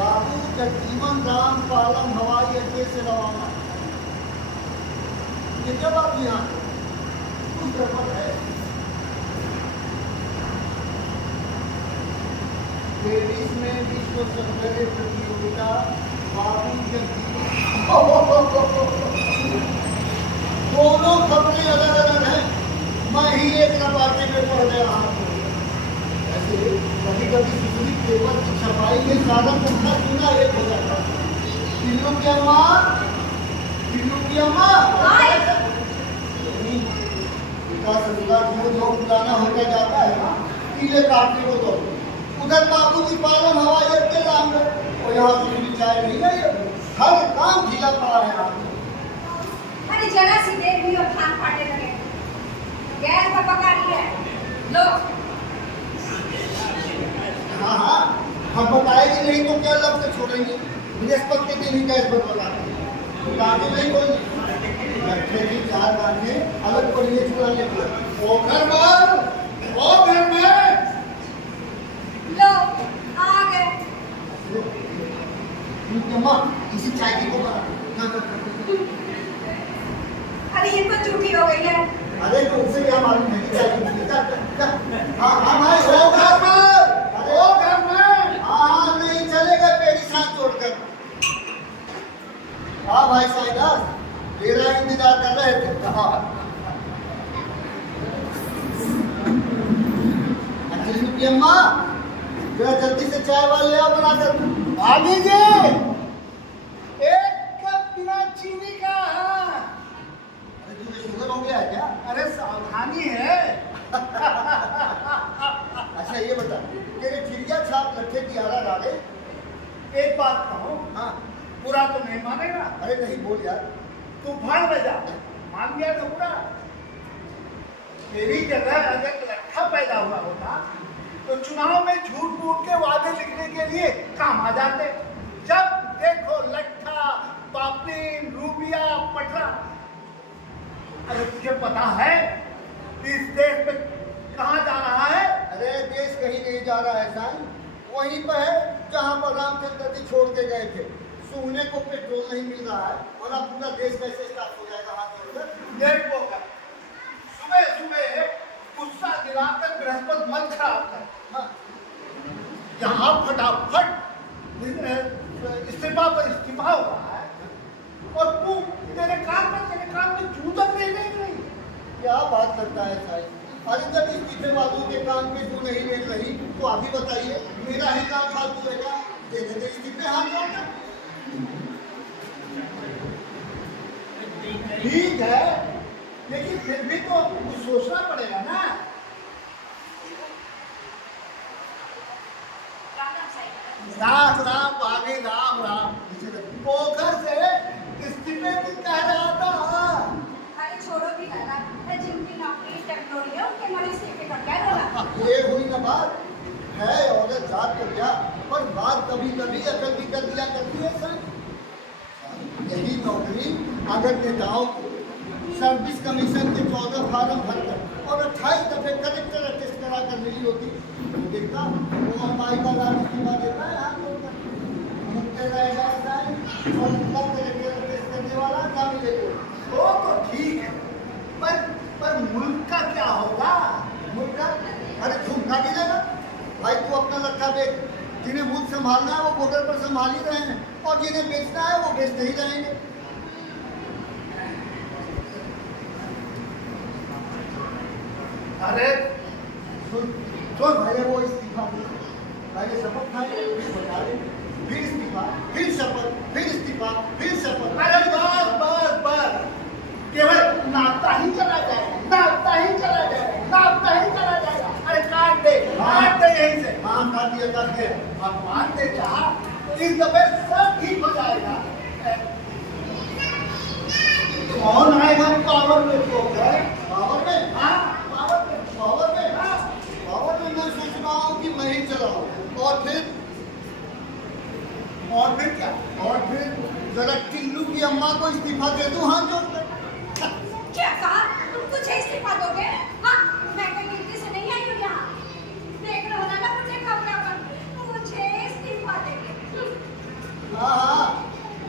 बाबू जगजीवन राम पालम हवाई अड्डे से रवाना। ये क्या बात यहाँ कुछ गड़बड़ है? पेरिस में विश्व सौंदर्य प्रतियोगिता बाबू जगजीवन दोनों खबरें अलग अलग हैं। मैं ही एक रपाटे में पढ़ गया हूँ। ऐसे कभी कभी दूसरी पेपर की छपाई में सारा पन्ना सुना एक हो जाता है। पिल्लू की अम्मा पिता ससुरा जो पुराना होकर जाता है ना, कीले काटने को तो उधर बाबू की पालन हवाई अड्डे लाम और यहाँ दूसरी चाय नहीं है। हर काम ढीला पड़ा है यहाँ। अरे जरा सी देर भी और खान फाटे लगे। गैस पर पका रही है लो। हाँ हाँ, हम बताएंगे नहीं तो क्या लफ्ज़ छोड़ेंगे। बृहस्पति के दिन ही गैस पर बताते हैं। गाने नहीं बोल बैठे की चार गाने अलग पढ़िए चुरा लेते ओ घर में लो आ गए। अम्मा इसी चाय की को बना। अरे ये तो झूठी हो गई है। अरे तो उससे क्या मालूम है कि चाय की हाँ हाँ भाई ओ घर में हाँ नहीं चलेगा पेड़ी साथ छोड़कर। हाँ भाई साइदास तेरा इंतजार कर रहे थे। हाँ अंजलि की अम्मा जरा जल्दी से चाय वाले आओ बनाकर। आ लीजिए एक कप बिना चीनी का। अरे तुझे शुगर हो गया है क्या? अरे सावधानी है। अच्छा ये बता तेरे चिड़िया छाप लट्ठे की आरा डाले। एक बात कहो, हाँ पूरा तो नहीं मानेगा। अरे नहीं बोल यार। तूफान बजा मान गया तो पूरा। मेरी जगह अगर लट्ठा पैदा हुआ होता तो चुनाव में झूठ मूठ के वादे लिखने के लिए काम आ जाते। जब देखो लट्ठा, पापलीन, रूबिया, पटरा। अरे तुझे पता है कि इस देश में कहाँ जा रहा है? अरे देश कहीं नहीं जा रहा है साईं, वहीं पर है जहाँ पर रामचंद्र जी छोड़ के गए थे। सोने को पेट्रोल नहीं मिल रहा है और अब पूरा देश कैसे स्टार्ट हो जाएगा हाथ जोड़कर। देखो सुबह सुबह गुस्सा दिलाकर बृहस्पति मन खराब कर। हाँ यहाँ फटाफट इस्तीफा पर इस्तीफा हुआ है और तू तेरे काम में जू तक नहीं रही। क्या बात करता है साईं? अरे जब इस्तीफे वालों के काम पे जो नहीं मिल रही तो अभी बताइए मेरा ही काम फालतू रहेगा। दे दे इस्तीफे हाथ जोड़कर। ठीक है लेकिन फिर भी तो कुछ सोचना पड़ेगा ना। राम राम भाभी राम राम। पोखर से इस्तीफे भी कह रहा था। अरे छोड़ो भी ना जिनकी नौकरी टेक्नोलॉजी है उनके मन इस्तीफे का क्या रोला। ये हुई ना बात है औरत जात तो क्या पर बात कभी कभी अकल भी कर दिया करती है सर। यही नौकरी अगर नेताओं को सर्विस कमीशन के 14 फार्म भरकर और 28 दफे कलेक्टर अटेस्ट करा कर मिली होती तो देखता वो अम्माई का राज इस्तीफा देता है हाथ जोड़कर। मुझे रहेगा और कलेक्टर अटेस्ट करने वाला क्या मिलेगा? वो तो ठीक है, पर मुल्क का क्या होगा? मुल्क का? अरे तुम खा के जाएगा भाई, तू अपना लट्ठा बेच। जिन्हें मुल्क संभालना है वो बॉर्डर पर संभाल ही रहे हैं, और जिन्हें बेचना है वो बेचते ही रहेंगे। अरे सुन सुन, पहले वो इस्तीफा दे, पहले शपथ खाए, फिर बता दे, फिर इस्तीफा, फिर शपथ, फिर इस्तीफा, फिर शपथ। अरे बस केवल नापता ही चला जाएगा, नापता ही चला जाएगा, नापता ही चला जाएगा। अरे काट दे यहीं से। हाँ काट दिया, काट दिया। भगवान ने चाहा इस दफे सब ठीक हो जाएगा। कौन आएगा पावर में? तो पावर में? हाँ पावर में? पावर में? पावर में मैं सोच रहा हूँ कि मैं ही चलाऊं, और फिर क्या? और फिर जरा टिल्लू की अम्मा को इस्तीफा दे दूं हाथ जोड़कर। क्या कहा? तुम मुझे इस्तीफा दोगे? हाँ, मैं कोई गिनती से नहीं आई हूँ यहाँ। देख रहे हो ना मुझे कमरा पर, मुझे इस्तीफा देंगे। हाँ,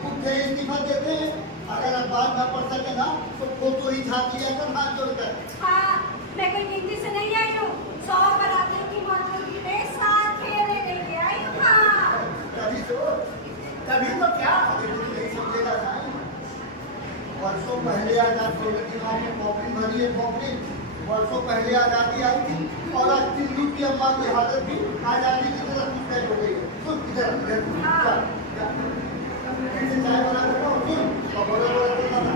मुझे इस्तीफा देते हैं। अगर अखबार न पढ़ सके ना तो फोटो ही छाप लिया कर हाथ जोड़कर। हाँ, मैं कोई गिनती से नहीं आई हूँ। 100 बरातियों की मौजूदगी में साथ फेरे लेके आई हूँ। हाँ, तभी तो क्या? अरे तुम नहीं समझेगा साईं। वर्षों पहले आजादी की आपने कॉपी भरी है, कॉपी। वर्षों पहले आजादी आई थी, और आज टिल्लू की अम्मा की हालत भी आजादी की तरफ मुस्तैद हो गई है। सुन इधर फिर से चाय बना कर लाओ, सुन, और बोला ना।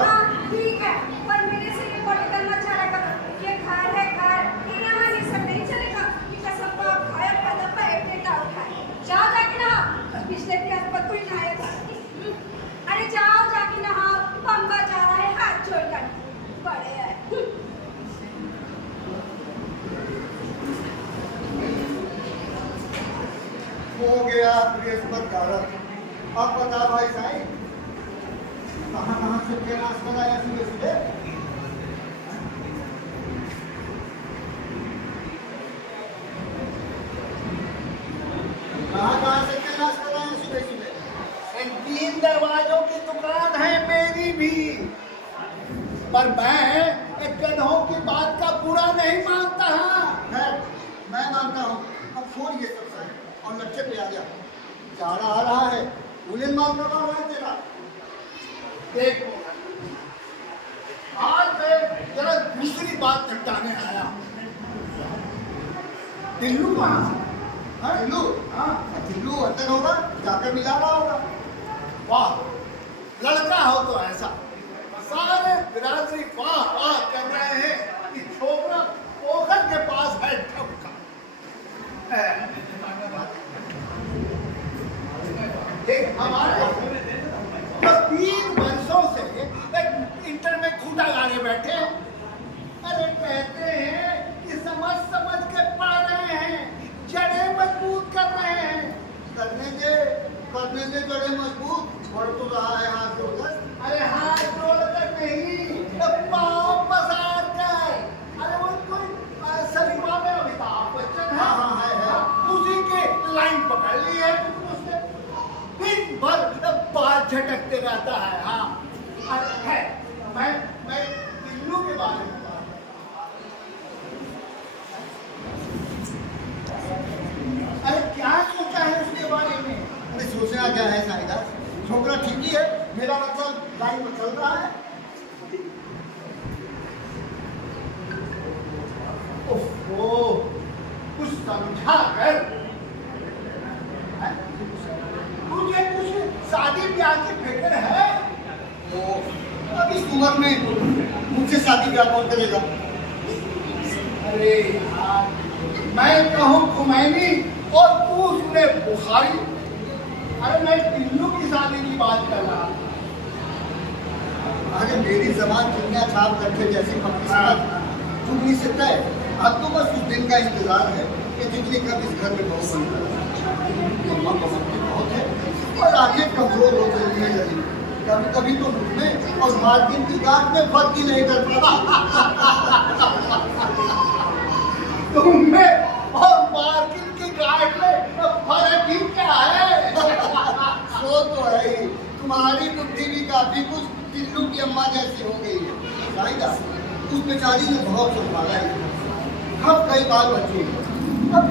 हाँ, ठीक है, पर मेरे से ये पॉलिटिकल मत चला करो। ये घर है घर, यहाँ ये सब नहीं चलेगा। ये कसम को आप खाए और कदम पर एक डेटा उठाए। जाओ जाके नहाओ, पिछले प्यार पर कोई नहाया था। अरे जाओ जाके नहाओ, पंबा जा रहा है हाथ जोड़कर। बड़े है। हो गया बृहस्पतिवार। अब बता भाई साईं, कहाँ से क्या नाश कराया सुबह सुबह? कहाँ से क्या नाश कराया सुबह सुबह? इन 3 दरवाजों की दुकान है मेरी भी, पर मैं एक गधों की बात का बुरा नहीं मानता। है, मैं मानता हूँ। अब छोड़ ये सब साईं और लक्ष्य पे आ जा। चारा आ रहा है, उन्हें माल करवा रहा है तेरा। देखो, आज मैं जरा दूसरी बात निपटाने आया। टिल्लू कहाँ? हाँ टिल्लू? हाँ, टिल्लू अंदर होगा, जाकर मिला रहा होगा। वाह, लड़का हो तो ऐसा। सारे बिरादरी वाह वाह कर रहे हैं कि छोकरा पोखर के पास है ठपका। एक हमारे 3 वर्षों से एक इंटर में खूंटा गाने बैठे। अरे कहते हैं कि समझ के पढ़ रहे हैं, जड़ें मजबूत कर रहे हैं। करने से जड़े मजबूत, बढ़ तो रहा है हाथ जोड़कर। अरे हाथ जोड़कर नहीं, पाँव पसार कर। अरे वो कोई सलीमा में अमिताभ बच्चन है, हाँ, है। उसी के लाइन पकड़ ली है उसने। दिन भर बाल झटकते रहता है। हाँ, अरे है, मैं टिल्लू के बारे में बात कर रहा हूं। अरे क्या सोचा है उसके बारे में? अरे सोचना क्या है साईदास, छोकरा ठीक ही है। मेरा मतलब लाइन में चल रहा है। ओहो, कुछ समझा कर। तुझे कुछ शादी ब्याह की फिक्र है? तो अब इस उम्र में मुझसे शादी क्या कौन करेगा? अरे यार, मैं कहूँ खुमैनी और तू सुने बुखारी। अरे मैं टिल्लू की शादी की बात कर रहा हूँ। अरे मेरी जबान दुनिया छाप रखे जैसी चुगली से तय। अब तो बस उस दिन का इंतजार है कि चुगली कब इस घर में बहुत बहुत है, और आगे कमजोर हो रही है। कभी कभी तो मुझ में और मार्किन की गांठ में फर्क ही नहीं कर पाता। तुम में और मार्किन की गांठ में फर्क ही क्या है? सो तो है ही, तुम तुम्हारी बुद्धि भी काफी कुछ टिल्लू की अम्मा जैसी हो गई है शाहिदा। उस बेचारी ने बहुत संभाला है, अब कई बार बची, अब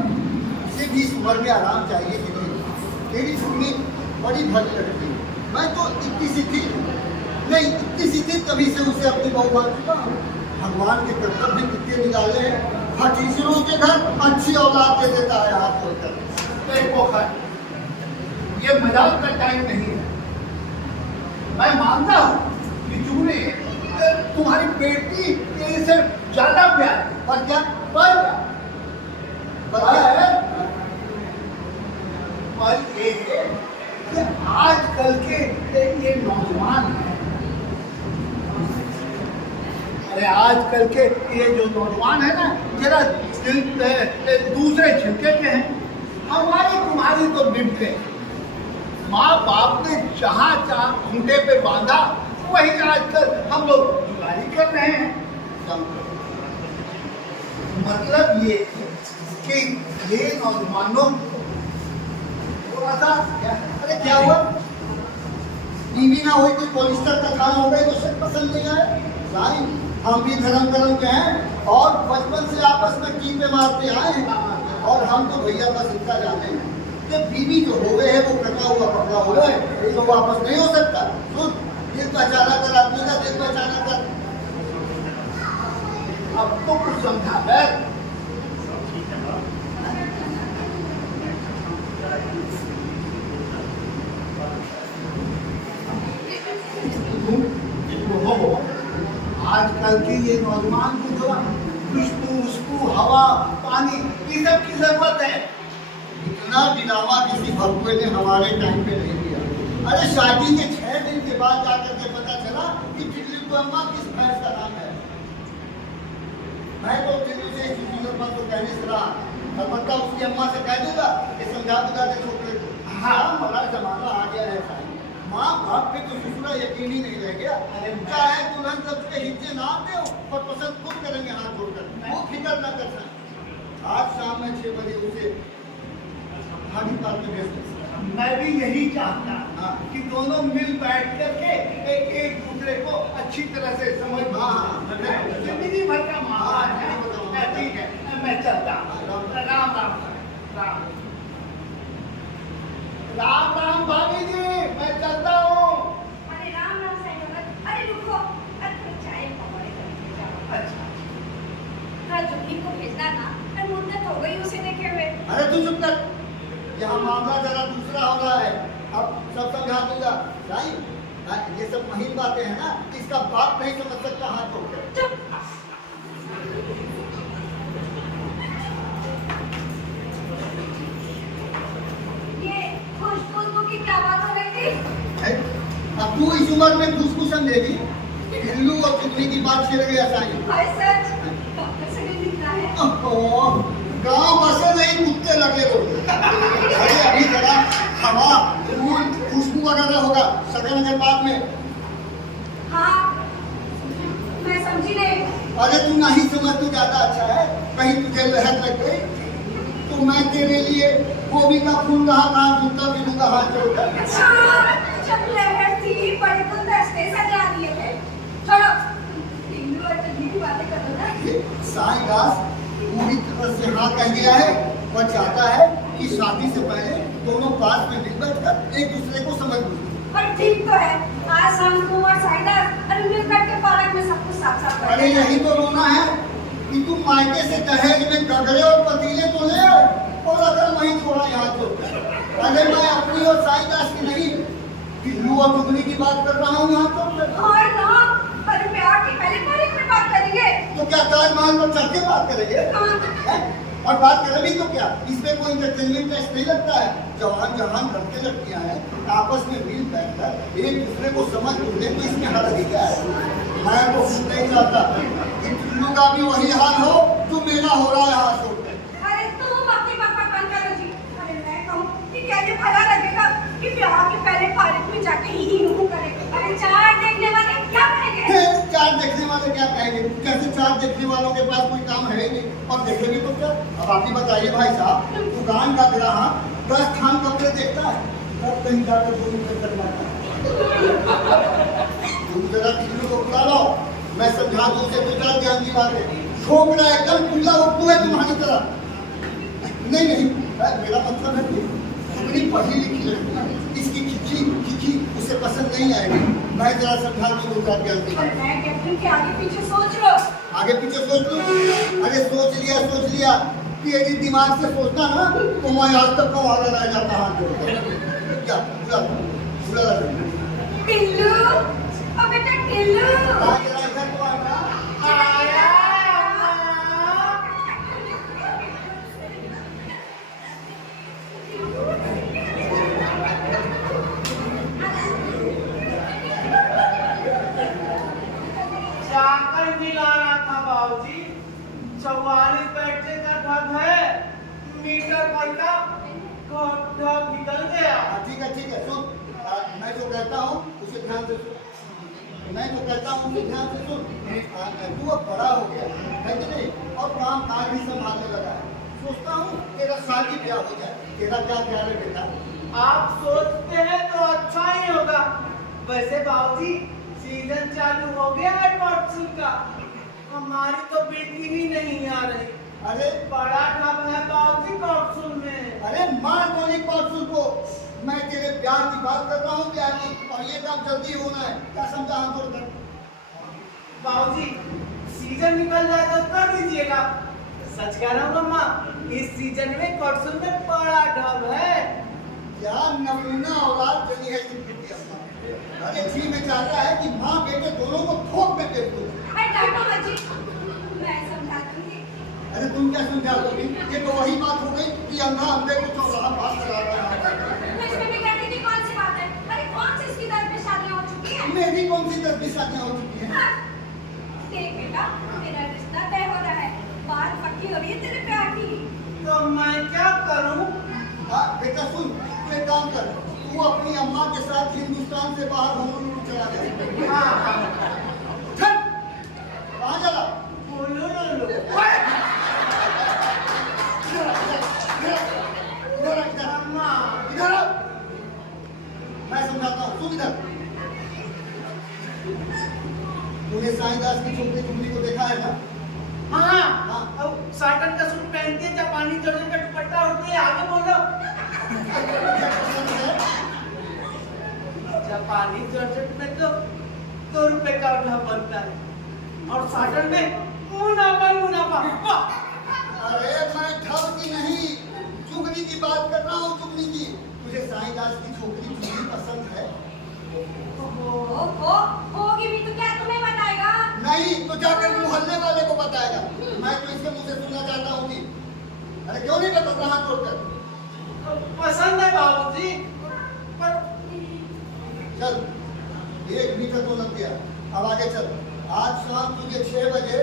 उसे भी इस उम्र में आराम चाहिए कि नहीं। तेरी सुनी बड़ी भली लड़की, मैं तो इतनी सी थी नहीं, इतनी सी थी तभी से उसे अपनी बहू मान चुका हूँ। भगवान के कर्तव्य भी कितने निकाले हैं, फटीचरों के घर अच्छी औलाद दे देता है हाथ धोकर। देखो खैर, ये मजाक का टाइम नहीं है। मैं मानता हूँ कि तुमने तुम्हारी बेटी से ज्यादा प्यार, पर क्या पर पर ये कि आजकल के ये नौजवान हैं, अरे आजकल के ये जो नौजवान है ना, जरा दूसरे छिलके के हैं। हमारी तुम्हारी तो निपटे, माँ बाप ने जहाँ खूंटे पे बांधा वही आजकल हम लोग जुगाड़ी कर रहे हैं। मतलब ये कि ये नौजवानों थोड़ा सा अरे क्या हुआ, बीवी ना हुई कोई पॉलिस्टर का खाना हो गए तो सब पसंद नहीं आए। साईं, हम भी धर्म कर्म के हैं और बचपन से आपस में कीपे मारते आए हैं, और हम तो भैया बस इतना जाने हैं कि बीवी जो हो गए है वो कटा हुआ पकड़ा हुआ है, ये तो वापस नहीं हो सकता। सुन, दिल पहचाना कर, आदमी का दिल पहचाना कर। अब तो कुछ समझा है। आजकल के ये नौजवान को जो खुशबू हवा पानी ये सब की जरूरत है। इतना ड्रामा किसी भगवे ने हमारे टाइम पे नहीं किया। अरे शादी के 6 दिन के बाद जाकर के पता चला कि टिल्लू को अम्मा किस भैंस का नाम है। मैं तो टिल्लू से पर तो कहने से रहा, अलबत्ता उसकी अम्मा से कह दूंगा कि समझा बुझा दे छोकरे को। हाँ, बड़ा जमाना आ गया है साईं, माँ बाप पे तो ससुरा यकीन ही नहीं रह गया। अरे चाहे दुल्हन सबके हिस्से ना दे पर पसंद खुद करेंगे हाथ जोड़कर, वो फिक्र न कर सकते। आज शाम में 6 बजे उसे हाडी पार्क में भेज दे। मैं भी यही चाहता हाँ। कि दोनों मिल बैठ करके एक दूसरे को अच्छी तरह से समझ। हाँ। जिंदगी भर का मामला है। ठीक है, मैं चलता। राम राम राम राम राम भाभी जी, मैं चलता हूँ। अरे राम राम साईं, अरे रुको, अरे चाय पकौड़े करके जाओ। अच्छा, हाँ, जुम्मी को भेजना था, पर मुद्दत हो गई उसे देखे हुए। अरे तू चुप कर, यहाँ मामला जरा दूसरा हो रहा है, अब सब समझा दूंगा। साईं, ये सब महीन बातें हैं ना, इसका बाप नहीं समझ सकता हाथ जोड़कर। चुप। ये खुशबू की क्या बात हो रही थी? अब तू इस उम्र में खुशबू समझेगी, हिल्लू और चुगली की बात छिड़ गया साईं। हाय सच, डॉक्टर से नहीं दिख रहा है। ओह, गाँव बसे नहीं कुत्ते लगे लोग। अरे अभी जरा हवा फूल खुशबू वगैरह होगा सगन के बाद में। हाँ, मैं समझी नहीं। अरे तू नहीं समझ तो ज्यादा अच्छा है, कहीं तुझे लहर लग गई तो मैं तेरे लिए गोभी का फूल कहाँ जूता भी दूंगा हाथ जोड़कर। अच्छा, जब लहर थी बड़े गुलदस्ते सजा दिए थे। छोड़ो, हिंदू और चुगली की बातें करो ना। साईं दास पूरी तरह से हाँ कह दिया है और चाहता है कि शादी से पहले दोनों पास में मिल बैठकर एक दूसरे को समझ लूं। और ठीक तो है, आज शाम को और साइडर और मिल बैठ के पार्क में सब कुछ साफ साफ कर अरे यही तो रोना है कि तुम मायके से दहेज में गगरे और पतीले तो ले आओ और अगर वहीं थोड़ा यहाँ तो। अरे मैं अपनी और साईं दास की नहीं, टिल्लू और चुगली की बात कर रहा हूँ यहाँ तो। और ना, पर प्यार की पहले तारीख में बात करेंगे। तो क्या ताजमहल पर चढ़ के बात करेंगे? हैं? और बात करें भी तो क्या, इसमें कोई इंटरटेनमेंट टेस्ट नहीं लगता है। जवान जवान लड़के लड़कियां हैं, आपस में मिल बैठकर एक दूसरे को समझ ले तो इसमें हर्ज क्या है। मैं तो कुछ नहीं चाहता कि टिल्लू का भी वही हाल हो जो मेरा हो रहा है हाथ छोड़कर। अरे तुम अपनी बकवास बंद करो जी। अरे मैं कहूँ कि कैसे भला लगेगा कि ब्याह के पहले पार्क में जाके ही यूं करेंगे। अरे चार देखने वाले क्या कहेंगे? चार देखने वाले क्या कहेंगे? कैसे चार देखने वालों के पास कोई काम है ही नहीं और देखेंगे तो क्या? अब आप ही बताइए भाई साहब, दुकान का ग्राहक 10 थान कपड़े देखता है, तब कहीं जाकर 2 मीटर करवाता है। तुम जरा टिल्लू को बुला लो, मैं समझा दूं उसे दो चार ज्ञान की बात है। छोकरा एकदम खुला उठू है तुम्हारी तरह। नहीं नहीं, मेरा मतलब है कि इतनी पढ़ी लिखी लड़की, इसकी खिची उसे पसंद नहीं आएगी। मैं जरा समझा दूं दो चार ज्ञान की बात। मैं कहती हूँ कि आगे पीछे सोच लो। आगे पीछे सोच लो। अरे सोच लिया कि यदि दिमाग से सोचना ना तो मैं आज तक को आगे रह जाता हाथ जोड़कर। क्या बुला टिल्लू, ओ बेटा टिल्लू। जरा इधर तो आना। जाकर मिलाना था बाबूजी, 44 बैठने का ढब है, मीटर भर का ढब निकल गया। ठीक है सुन। मैं जो कहता हूँ उसे ध्यान से सुन। तू अब बड़ा हो गया है कि नहीं, और काम काज भी संभालने लगा है। सोचता हूँ तेरा शादी ब्याह हो जाए। तेरा क्या ख्याल है बेटा? आप सोचते हैं तो अच्छा ही होगा। वैसे बाबूजी सीजन चालू हो गया है मॉनसून का, हमारी तो बेटी ही नहीं आ रही। अरे बड़ा ढब है बाबूजी मॉनसून में। अरे मार गोली कौशल को। मैं तेरे प्यार की बात कर रहा हूँ क्या नहीं, और ये काम जल्दी होना है। क्या समझा हम कर? बाबूजी सीजन निकल जाए तो कर दीजिएगा। सच कह रहा हूँ मम्मा, इस सीजन में कौशल में बड़ा ढब है। क्या नमूना औलाद बनी है जिनकी अम्मा। अरे जी में चाहता है कि माँ बेटे दोनों को थोक में बेच दो। अरे डांटो मत जी, मैं समझा दूंगी। अरे तुम क्या समझा दोगी? ये तो वही बात हो गई कि अंधा अंधे को चौराहा पास चला रहा है। मैं इसमें भी कहने की कौन सी बात है? अरे कौन सी इसकी 10 में शादियां हो चुकी हैं? मेरी कौन सी 10 शादियां हो चुकी हैं? हाँ, देख बेटा, तेरा रिश्ता तय हो रहा है, बात पक्की हो रही है तेरे प्यार की। तो मैं क्या करूं? हाँ बेटा सुन, तू एक काम कर, तू अपनी अम्मा के साथ हिंदुस्तान से बाहर होनोलुलु चला जा। हाँ चल, कहाँ चला? बोलो लो। इधर अम्मा इधर आओ। मैं समझाता हूँ, सुन इधर। तूने साईदास की छोकरी चुगली को देखा है ना? हाँ, हाँ। अब साटन का सूट पहनती है, जापानी जॉर्जेट का दुपट्टा उठती है, आगे बोलो। जापानी जॉर्जेट में तो 2 रुपए का ढब बनता है, और साटन में मुनाफा। अरे मैं ढब की नहीं, चुगली की बात कर रहा हूँ, चुगली की। तुझे साईदास की छोकरी चुगली पसंद है? होगी भी तो क्या तुम्हें बताएगा? नहीं तो जाकर मोहल्ले वाले को बताएगा। मैं तो इसके मुंह से सुनना चाहता हूँ कि अरे क्यों नहीं बता रहा छोड़कर? पसंद है बाबूजी, पर चल 1 मीटर तो लग गया, अब आगे चल। आज शाम तुझे 6 बजे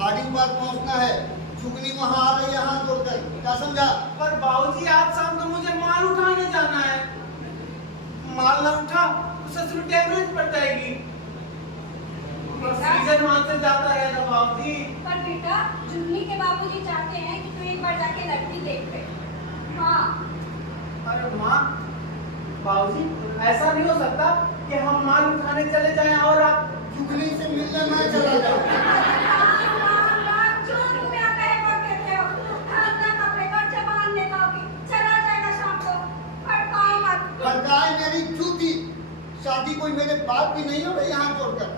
हार्डिंग पार्क पहुंचना है। चुगली वहां आ रही है हाथ जोड़कर। क्या समझा? पर बाबूजी आज शाम तो मुझे माल उठाने जाना है। माल ना उठा तो ससुर डैमेज पड़ जाएगी। सीजन वहां से जाता रहेगा बाबूजी। पर बेटा, जुन्नी के बाबूजी चाहते हैं कि तू एक बार जाके लड़की देख ले। हाँ। अरे माँ, बाबूजी ऐसा नहीं हो सकता कि हम माल उठाने चले जाएं और आप चुगली से मिलने मैं चला जाऊँ। भड़काए मेरी जूती। शादी कोई मेरे बाप की नहीं हो रही हाथ जोड़कर।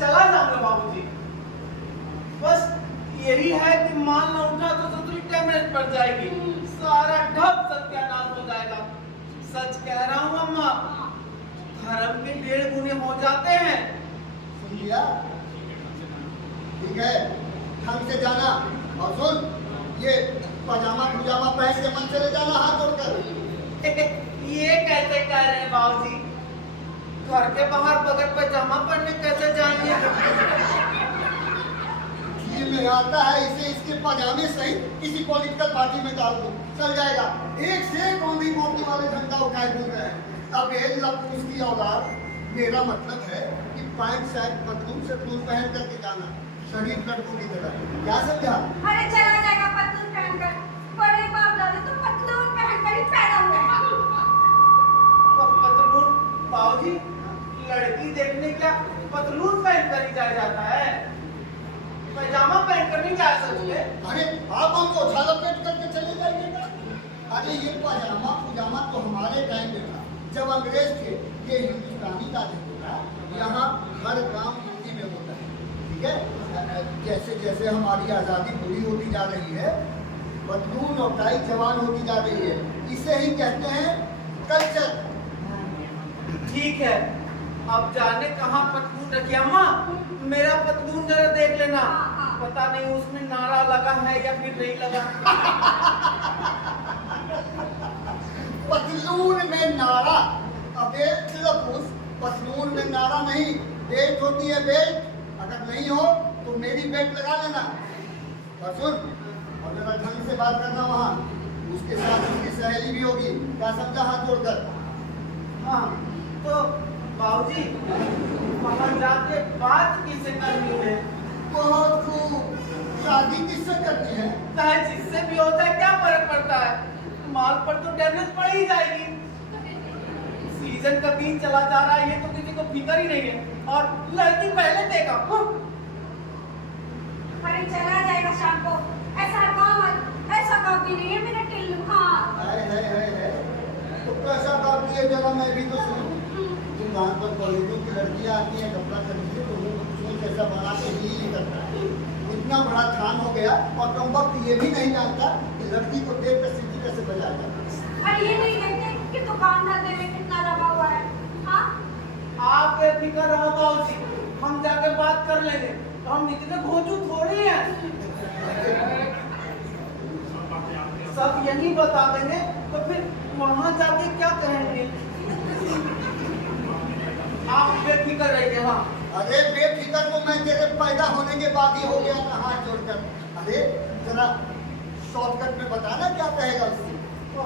चला जाऊंगा बाबूजी। बस यही है कि माल ना उठा तो ससुर डैमेज पड़ जाएगी, सारा ढब सत्यानाश हो जाएगा। सच कह रहा हूँ अम्मा, धर्म के 1.5 गुने हो जाते हैं। सुन लिया? ठीक है, ढंग से जाना। और सुन, ये पजामा पुजामा पहन के मन चले जाना हाथ जोड़कर। ये कैसे कह रहे हैं बाबूजी? घर के बाहर बगैर पजामा पहनने कैसे जाएंगे? ये में आता है, इसे इसके पजामे सहित किसी पॉलिटिकल पार्टी में डाल दो, चल जाएगा। एक से एक औंधी मोती वाले झंडा उठाए घूम रहे हैं। अब ये लपूस की औलाद, मेरा मतलब है कि पैंट शर्ट पतलून से फूल पहन करके जाना, शरीफ लड़कों की तरह। क्या समझा? अरे चला जाएगा पतलून पहनकर। बड़े बाप दादे तो पतलून पहनकर ही पैदा हुए हैं। बाबूजी, लड़की देखने क्या पतलून पहन कर ही जाया जाता है, पैजामा पहन कर नहीं जा सकते। अरे आप हमको उछाला पेट करके चले जाइएगा। अरे ये पजामा पुजामा तो हमारे टाइम में था, जब अंग्रेज थे। ये हिंदुस्तानी का था, यहाँ हर काम हिंदी में होता है, ठीक है। जैसे जैसे हमारी आज़ादी पूरी होती जा रही है, पतलून और टाई जवान होती जा रही है। इसे ही कहते हैं कल्चर। ठीक है, अब जाने कहाँ पतलून रखी। अम्मा, मेरा पतलून जरा देख लेना, पता नहीं उसमें नारा लगा है या फिर नहीं लगा। पतलून में नारा? अबे लफूस, पतलून में नारा नहीं, बेल्ट होती है, बेल्ट। अगर नहीं हो तो मेरी बेल्ट लगा लेना। और सुन, और जरा ढंग से बात करना वहाँ, उसके साथ उसकी सहेली भी होगी, क्या समझा? हाथ जोड़कर। हाँ, तो बाबूजी, वहाँ जाके बात किससे करनी है? बहुत खूब, शादी किससे करनी है? चाहे जिससे भी होता है, क्या फर्क पड़ता है? माल पर तो डैमेज पड़ ही जाएगी। सीजन का दिन चला जा रहा है, ये तो किसी को फिक्र ही नहीं है। और लड़की पहले देखा। अरे चला जाएगा शाम को, ऐसा काम ऐसा काम भी नहीं है मेरा टिल्लू। हाँ है। तो कैसा काम किए जरा मैं भी तो सुनूं। दुकान पर कॉलेजों की लड़कियां आती हैं कपड़ा खरीदने, तो वो कुछ कैसा बना के ही करता है। इतना बड़ा थान हो गया और कम वक्त ये भी नहीं जानता कि लड़की को देख कर सीटी कैसे बजाया जाता है। अरे ये नहीं देखते कि दुकान धंधे में कितना रखा हुआ है। हाँ, आप बेफिक्र रहो बाबूजी, हम जाके बात कर लेंगे। हम इतने घोंचू थोड़ी हैं, सब यही बता देंगे, तो फिर वहां जाके क्या कहेंगे? आप बेफिक्र रहिए। हाँ, अरे बेफिक्र तो मैं तेरे पैदा होने के बाद ही हो गया था, हाथ जोड़कर। अरे जरा शॉर्टकट में बताना क्या कहेगा उससे।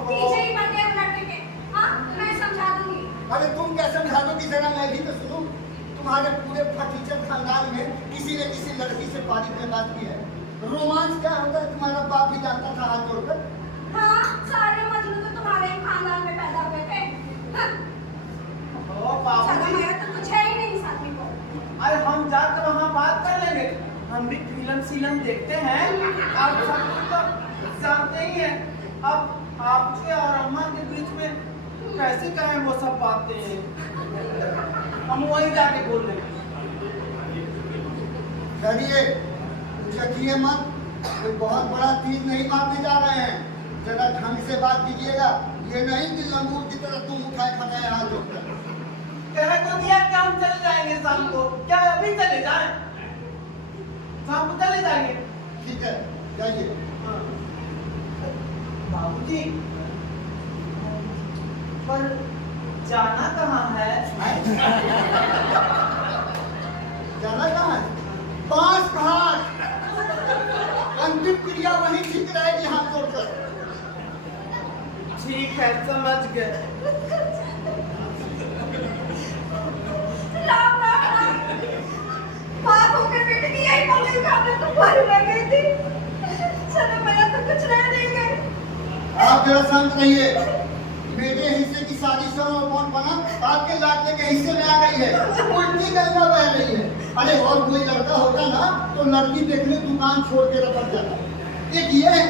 पीछे ही पड़ गए लड़के के। हाँ, मैं समझा दूंगी। अरे तुम क्या समझा दो कि जरा मैं भी तो सुनूं। तुम्हारे पूरे फटीचर खानदान में किसी न किसी लड़की से बारीक में बात की है। रोमांस क्या होता है तुम्हारा बाप भी जानता था, हाथ जोड़कर। हाँ, सारे मजनू तो तुम्हारे ही खानदान में पैदा हुए थे। हाँ, ओ बाबूजी, तो कुछ है ही नहीं साथी को। अरे हम जाकर वहाँ बात कर लेंगे। हम भी फिल्म देखते हैं, आप सब तो जानते ही हैं। अब आपके और अम्मा के बीच में कैसे कहें वो सब बातें? हम वहीं जाके बोल लेंगे। चलिए उछलिए मत, कोई बहुत बड़ा तीर नहीं मारने जा रहे हैं। जरा ढंग से बात कीजिएगा, ये नहीं कि लंगूर की तरह तुम उठाए खटाए हाथ जोड़कर। कह तो दिया कि हम चले जाएंगे शाम को, क्या अभी चले जाएं? शाम को चले जाएंगे। ठीक है, जाइए। हाँ। बाबूजी, पर जाना कहाँ है? जाना कहाँ है? बांस घाट। अंतिम क्रिया वहीं ठीक रहेगी, हाथ जोड़कर। ठीक है, समझ गए। राम राम राम। बाप होकर बेटे की यही मम्मी खाने तो भर रह गई थी। चलो मेरा तो कुछ रह नहीं गए। आप जरा शांत रहिए। मेरे हिस्से की शादी से और कौन बना, आपके लाडले के हिस्से में आ गई है। उल्टी गंगा बह रही है। अरे और कोई लड़का होता ना तो लड़की देखने दुकान छोड़ के रख जाता। एक ये है,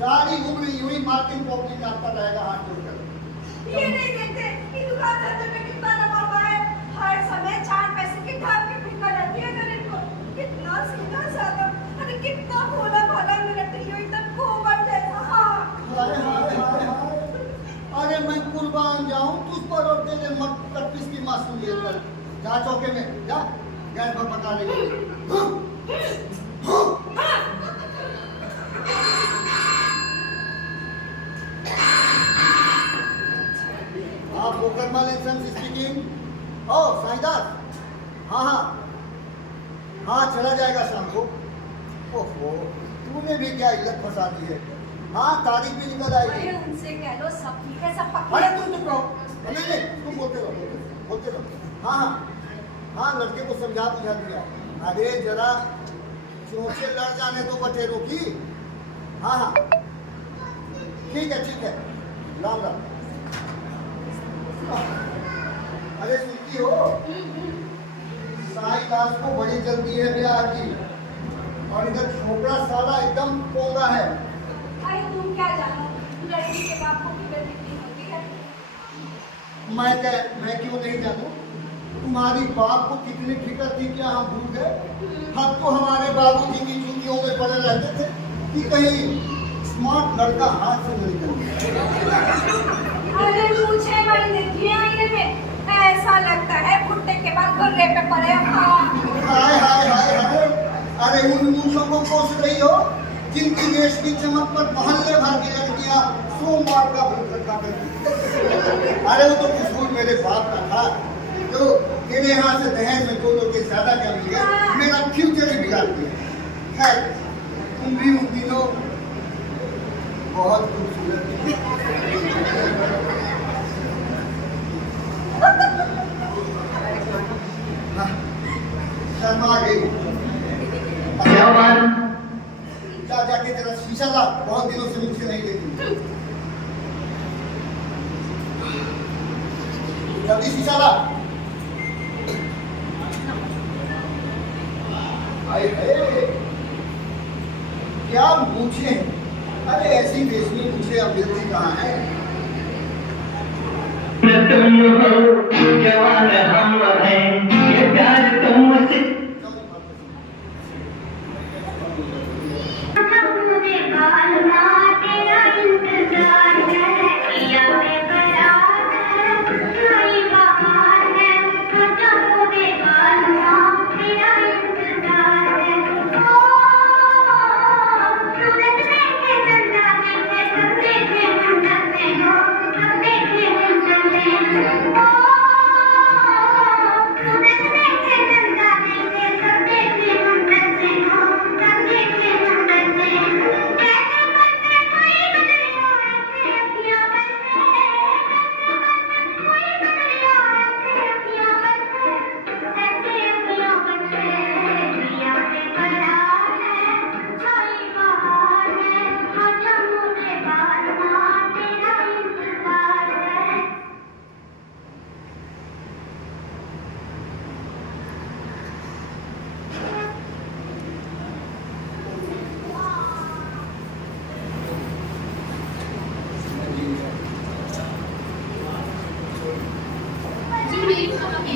सारी उम्र यूं ही मार्केट पॉकेट काटता रहेगा, हाथ जोड़कर। ये नहीं देखते कि दुकान धंधे में कितना नफा हुआ है। हर समय 4 पैसे की ढाल की फिक्र रहती है गरीब को। कितना सीधा साधा, अरे कितना भोला भाला मेरा टिल्लू, एकदम गोबर जैसा। हाँ, हाय हाय हाय हाय। अरे मैं कुर्बान जाऊं तुझ पर और तेरे मत की मासूमियत पर। जा चौके में जा, गैस पर पका ले। आप मुकदमा लेंसन स्पीकिंग। ओ साईदास, हाँ, चला जाएगा शाम को। ओहो, तूने भी क्या इल्लत फंसा दी है। हाँ, तारीख भी निकल अरे आएगी। उनसे कह लो सब ठीक है, सब पक्का अरे है। तुम चुप रहो। नहीं, तुम बोलते रहो। हाँ, लड़के को समझा बुझा दिया। अरे जरा चोंचे लड़ जाने दो बटेरों की। हाँ, ठीक है, राम राम। अरे की हो। साईं दास को बड़ी जल्दी है ब्याह की, और इधर छोकरा साला एकदम पोंगा है। अरे तुम क्या जानो, लड़की के बाप को फिक्र कितनी होती है। मैं क्यों नहीं जानूं? तुम्हारी बाप को कितनी फिक्र थी, क्या हम भूल गए? हम तो हमारे बाबूजी की चुंगियों में पड़े रहते थे कि कहीं स्मार्ट लड़का हाथ से नहीं निकल। अरे मुझे बड़ी देखी आईने में, ऐसा लगता है भुट्टे के बाद घुर्रे पे पड़े। हाय हाय हाय हाय, अरे उन मूसों को कोस रही हो जिनकी देश की चमक पर मोहल्ले भर की लड़कियां सोमवार का व्रत रखा करती। अरे वो तो कसूर मेरे बाप का था, तो तेरे यहाँ से दहेज में 2 लोग ज्यादा क्या मिल गया, मेरा फ्यूचर ही बिगाड़ दिया। खैर तुम भी उन दिनों बहुत खूबसूरत थी। शर्मा गई। जा जाके तेरा शीशा ला, बहुत दिनों से मुझसे नहीं देखी। जल्दी शीशा ला। क्या मूछे, अरे ऐसी रेशमी मूछे अब मिलती कहाँ है? तुम हो जवान हम हैं, ये प्यार तुमसे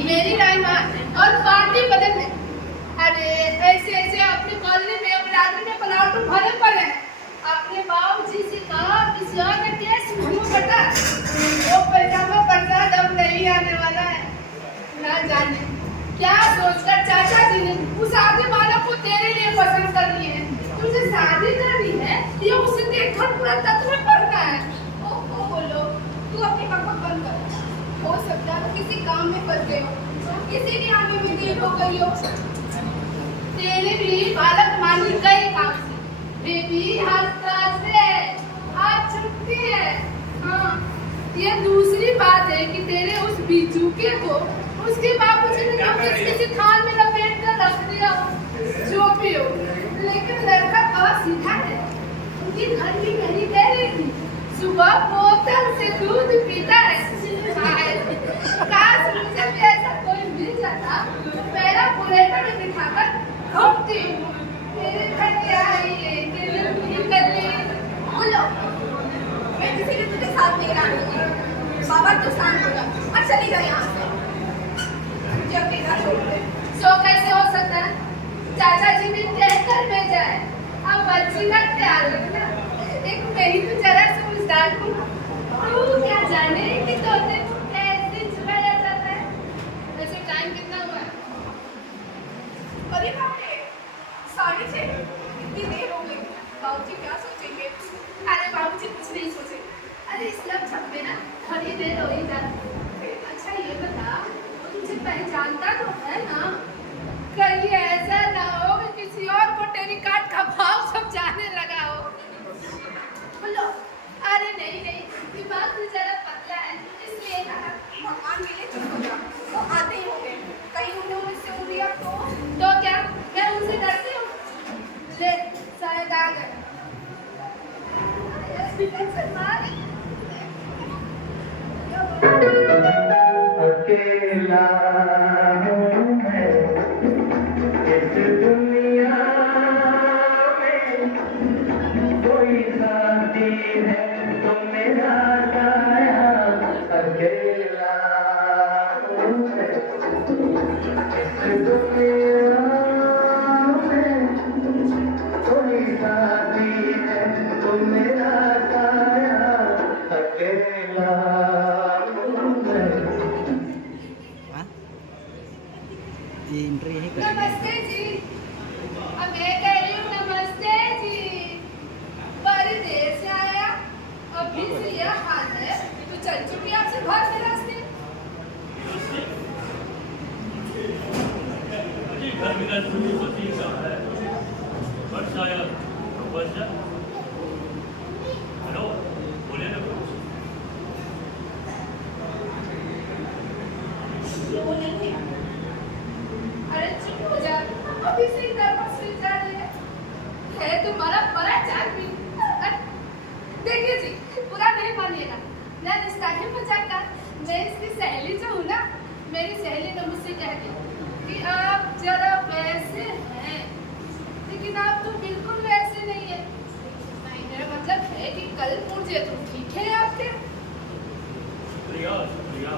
मेरी राय और पार्टी बदल में। अरे ऐसे ऐसे अपने कॉलोनी में अपराधी में पलाव तो भरे पड़े हैं। अपने बाबूजी से कहा किसी और का केस नहीं बता, वो पैजामा प्रसाद अब नहीं आने वाला है। ना जाने क्या सोचकर चाचा जी ने उस आगे वाला को तेरे लिए पसंद कर लिए है। तुझे शादी करनी है या उसे देखकर पूरा तत्व में पड़ना है? ओ बोलो, तू अपनी बकबक बंद कर। हो सकता है किसी काम में फंस गए हो, किसी की आगे में देर हो गई हो। तेरे भी बालक मानी गई काम से, बेबी हंसता से आज छुट्टी है। हाँ, ये दूसरी बात है कि तेरे उस बिचूके को उसके बाबूजी ने जो किसी थाल में लपेट कर रख दिया हो, जो भी हो, लेकिन लड़का बहुत सीधा है। उनकी घर की नहीं कह रही थी, सुबह बोतल से दूध पीता है। काश मुझे भी ऐसा कोई मिल जाता तो मेरा बुलेट में दिखाकर घूमती। मेरे घर के आई है, तेरे लिए कर ले। बोलो, मैं किसी के तुझे साथ नहीं रहूंगी। बाबा तू शांत हो जा और चली जा यहाँ से। मुझे अकेला छोड़ दे। सो कैसे हो सकता है? चाचा जी ने कहकर भेजा है, अब बच्ची का ख्याल रखना। एक मैं ही तो जरा समझदार हूँ, तू क्या जाने कि तोते कैसे छुपाया जाता है। वैसे टाइम कितना हुआ है? अरे बाप रे, 6:30 इतनी देर हो गई। बाबूजी क्या सोचेंगे? अरे बाबूजी कुछ नहीं सोचे। अरे इस लब छपे ना थोड़ी देर हो ही जाती। अच्छा ये बता, वो तुझे पहचानता तो है ना? कहीं ऐसा ना हो कि किसी और को टेलीकार्ड का भाव सब जाने लगा हो। बोलो, अरे नहीं नहीं, दिमाग से जरा पतला है इसलिए कहा। भगवान मिले चुप हो जा, वो आते ही होंगे। कहीं उन्हें मुझसे उड़िया तो क्या मैं उनसे डरती हूँ? ले शायद आ गए। सलमान अकेला हूँ मैं इस दुनिया में, कोई साथी है तो मेरा साया, अकेला हूँ मैं इस दुनिया में, कोई साथी है तो मेरा साया, अकेला हूँ मैं। नमस्ते जी। अब मैं कह रही हूँ नमस्ते जी। परदेश से आया, अभी से यह हाल है तो चल चुकी आपसे घर के रास्ते। अजी घर मेरा चुनी होती है पर शायद बस जा। हेलो बोले ना कुछ। वो नहीं है। अरे चुप हो जा, अभी से इधर बस फिर जा रही है तुम्हारा बड़ा चाल भी। देखिए जी, बुरा नहीं मानिएगा, मैं रिश्ता ही मजाक का। मैं इसकी सहेली जो हूँ ना, मेरी सहेली ने मुझसे कह दिया कि आप जरा वैसे हैं, लेकिन आप तो बिल्कुल वैसे नहीं है। मेरा मतलब है कि कल मुझे तो ठीक है आपके। शुक्रिया शुक्रिया,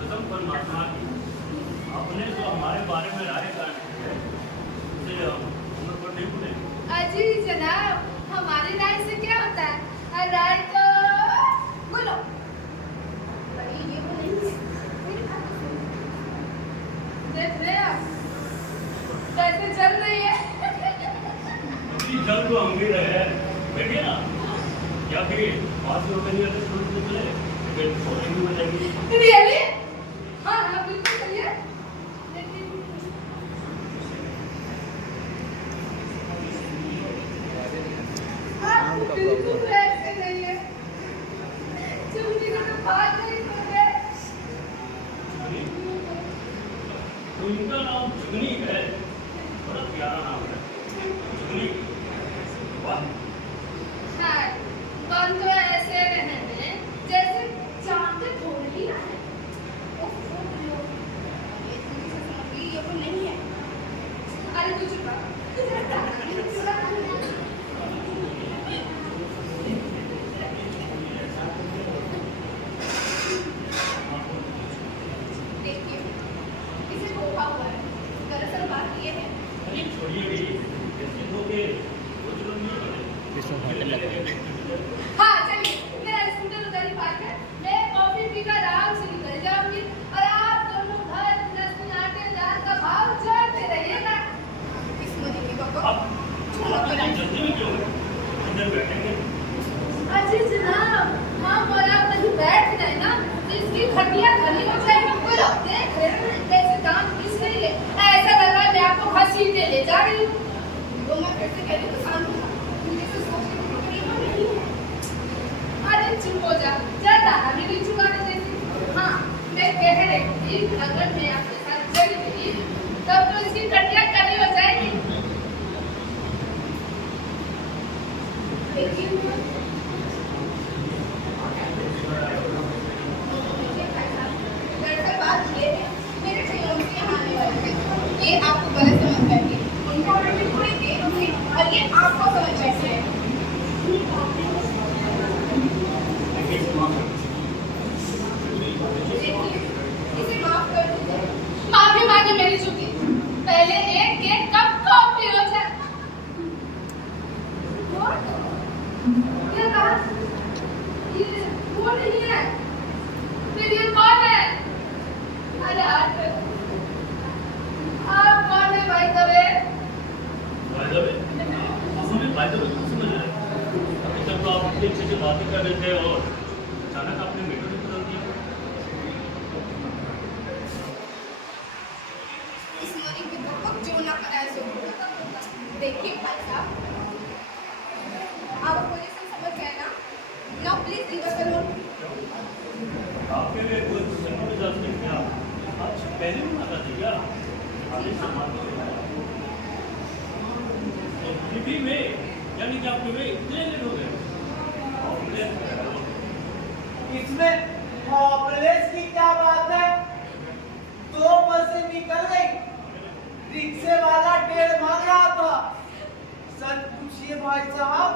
कसम परमात्मा की, आपने तो हमारे बारे में राय करनी है, इसे हम पर नहीं भूलेंगे। अजी जनाब, हमारी राय से क्या होता है? राय तो बोलो। अरे ये वो नहीं है। मेरी बात तो सुनो। देख रहे हैं आप कैसे चल रही है? इतनी जल्द तो हम भी रहे बैठिए ना, या फिर बात ही होकर नहीं शुरू से चले फिर थोड़ी भी बचेगी। रियली? हाँ हाँ बिल्कुल सही है। लेकिन आप बिल्कुल वैसे नहीं है। चुगली को तो बात नहीं कर रहे। तो इनका नाम जुगनी है, बड़ा प्यारा नाम है जुगनी। वाह, हाँ, कौन तो ऐसे रहे हैं जैसे जानते थोड़ी ही ना है। ये वो नहीं है। अरे तू चुप रह। देखिए, इसे धोखा हुआ है। दरअसल बात ये है। अरे छोड़िए भी, कैसे लोगे वो चलो नहीं बने। हाँ चलिए, मेरा स्कूटर उधर ही पार्क है। मैं कॉफी पीकर आराम से निकल जाऊंगी और आप दोनों घर लहसुन आटे दाल का भाव जोड़ते रहिएगा। इस मुझे की को अब जल्दी में क्यों अंदर बैठेंगे? अजी जनाब, हम और आप कहीं बैठ गए ना तो इसकी खटिया खड़ी हो जाएगी। बोलो, देख रहे हैं कैसे दांत पीस रही है। ऐसा लग रहा है मैं आपको घसीटने ले जा रही हूँ। वो मैं फिर से कह रही हूँ तो शांत हो। मुझे तो सोच रही थी कि वो नहीं है। अरे चुप हो जा, ज्यादा हमें नहीं चुकाने देती। हाँ, मैं कह रही थी अगर मैं आपके साथ चली गई तब तो इसकी खटिया खड़ी हो जाएगी। लेकिन दरअसल बात ये है, मेरे भैया उनके यहाँ आने वाले हैं। ये आपको गलत समझ बैठे। उनको ऑलरेडी थोड़ी देर हो गई और ये आपको समझ बैठे हैं। देखिए, इसे माफ कर दीजिए। माफी मांगे मेरी चुकी। पहले एक केक कप कॉफी हो जाए। क्या कहा? ये वो नहीं है। फिर ये कौन है? अरे आप कौन है भाई तबे? बाय द वे, आपने बाय द वे कुछ समझ रहे हैं? अभी तक तो आप इतनी अच्छे से बातें कर रहे थे और अचानक आपने मेरे को बदल दिया। इस मोरी के दो को जो ना कराए सो होगा। देखिए भाई साहब, आप पोजीशन समझ गए ना? Now please leave us alone. आपके लिए कोई सेकंड रिजल्ट नहीं किया, आप पहले भी ना कर दिया। आगे सम्मान भी में यानी कि आपके में इतने लेट हो गए। इसमें हॉपलेस की क्या बात है? लीजिए भाई साहब,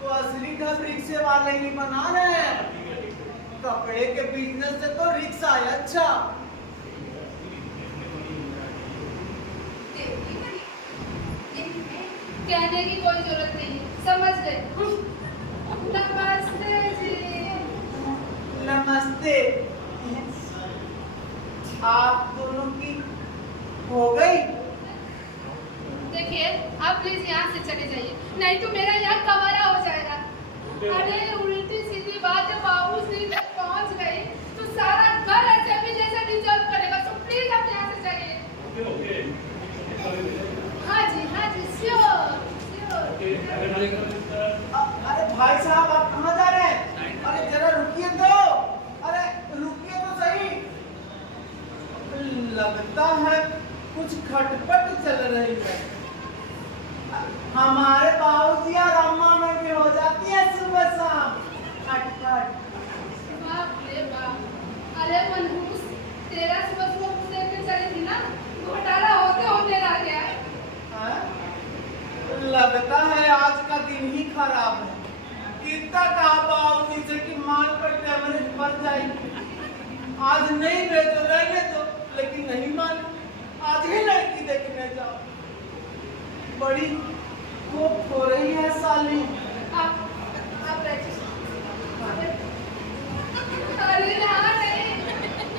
तो असली ढब रिक्शे वाले ही बना रहे हैं। कपड़े के बिजनेस से तो रिक्शा है अच्छा। कहने की कोई जरूरत नहीं, समझ गए। नमस्ते जी। नमस्ते। आप दोनों की हो गई? देखिए आप प्लीज यहाँ से चले जाइए, नहीं तो मेरा यहाँ कमरा हो जाएगा। अरे उल्टी सीधी बात है, बाबू जी तक पहुँच गई तो सारा घर असेंबली जैसा डिस्टर्ब करेगा, तो प्लीज आप यहाँ से जाइए। हाँ जी श्योर। अरे भाई साहब आप कहाँ जा रहे हैं? अरे जरा रुकिए तो, अरे रुकिए तो सही। लगता है कुछ खटपट चल रही है। हमारे बाबूजी और अम्मा में भी हो जाती है सुबह शाम खटपट। बाप रे बाप, अरे मनहूस, तेरा सुबह सुबह मुँह देखने चली थी ना, घोटाला होते होते रह गया। हाँ? लगता है आज का दिन ही खराब है। इतना कहा बाबूजी से कि माल पर डैमेज बढ़ जाएगी, आज नहीं बेचो रहेंगे तो, लेकिन नहीं मान, आज ही लड़की देखने जाओ। बड़ी कोप हो रही है साली। आप बैठिए। अरे यहाँ नहीं,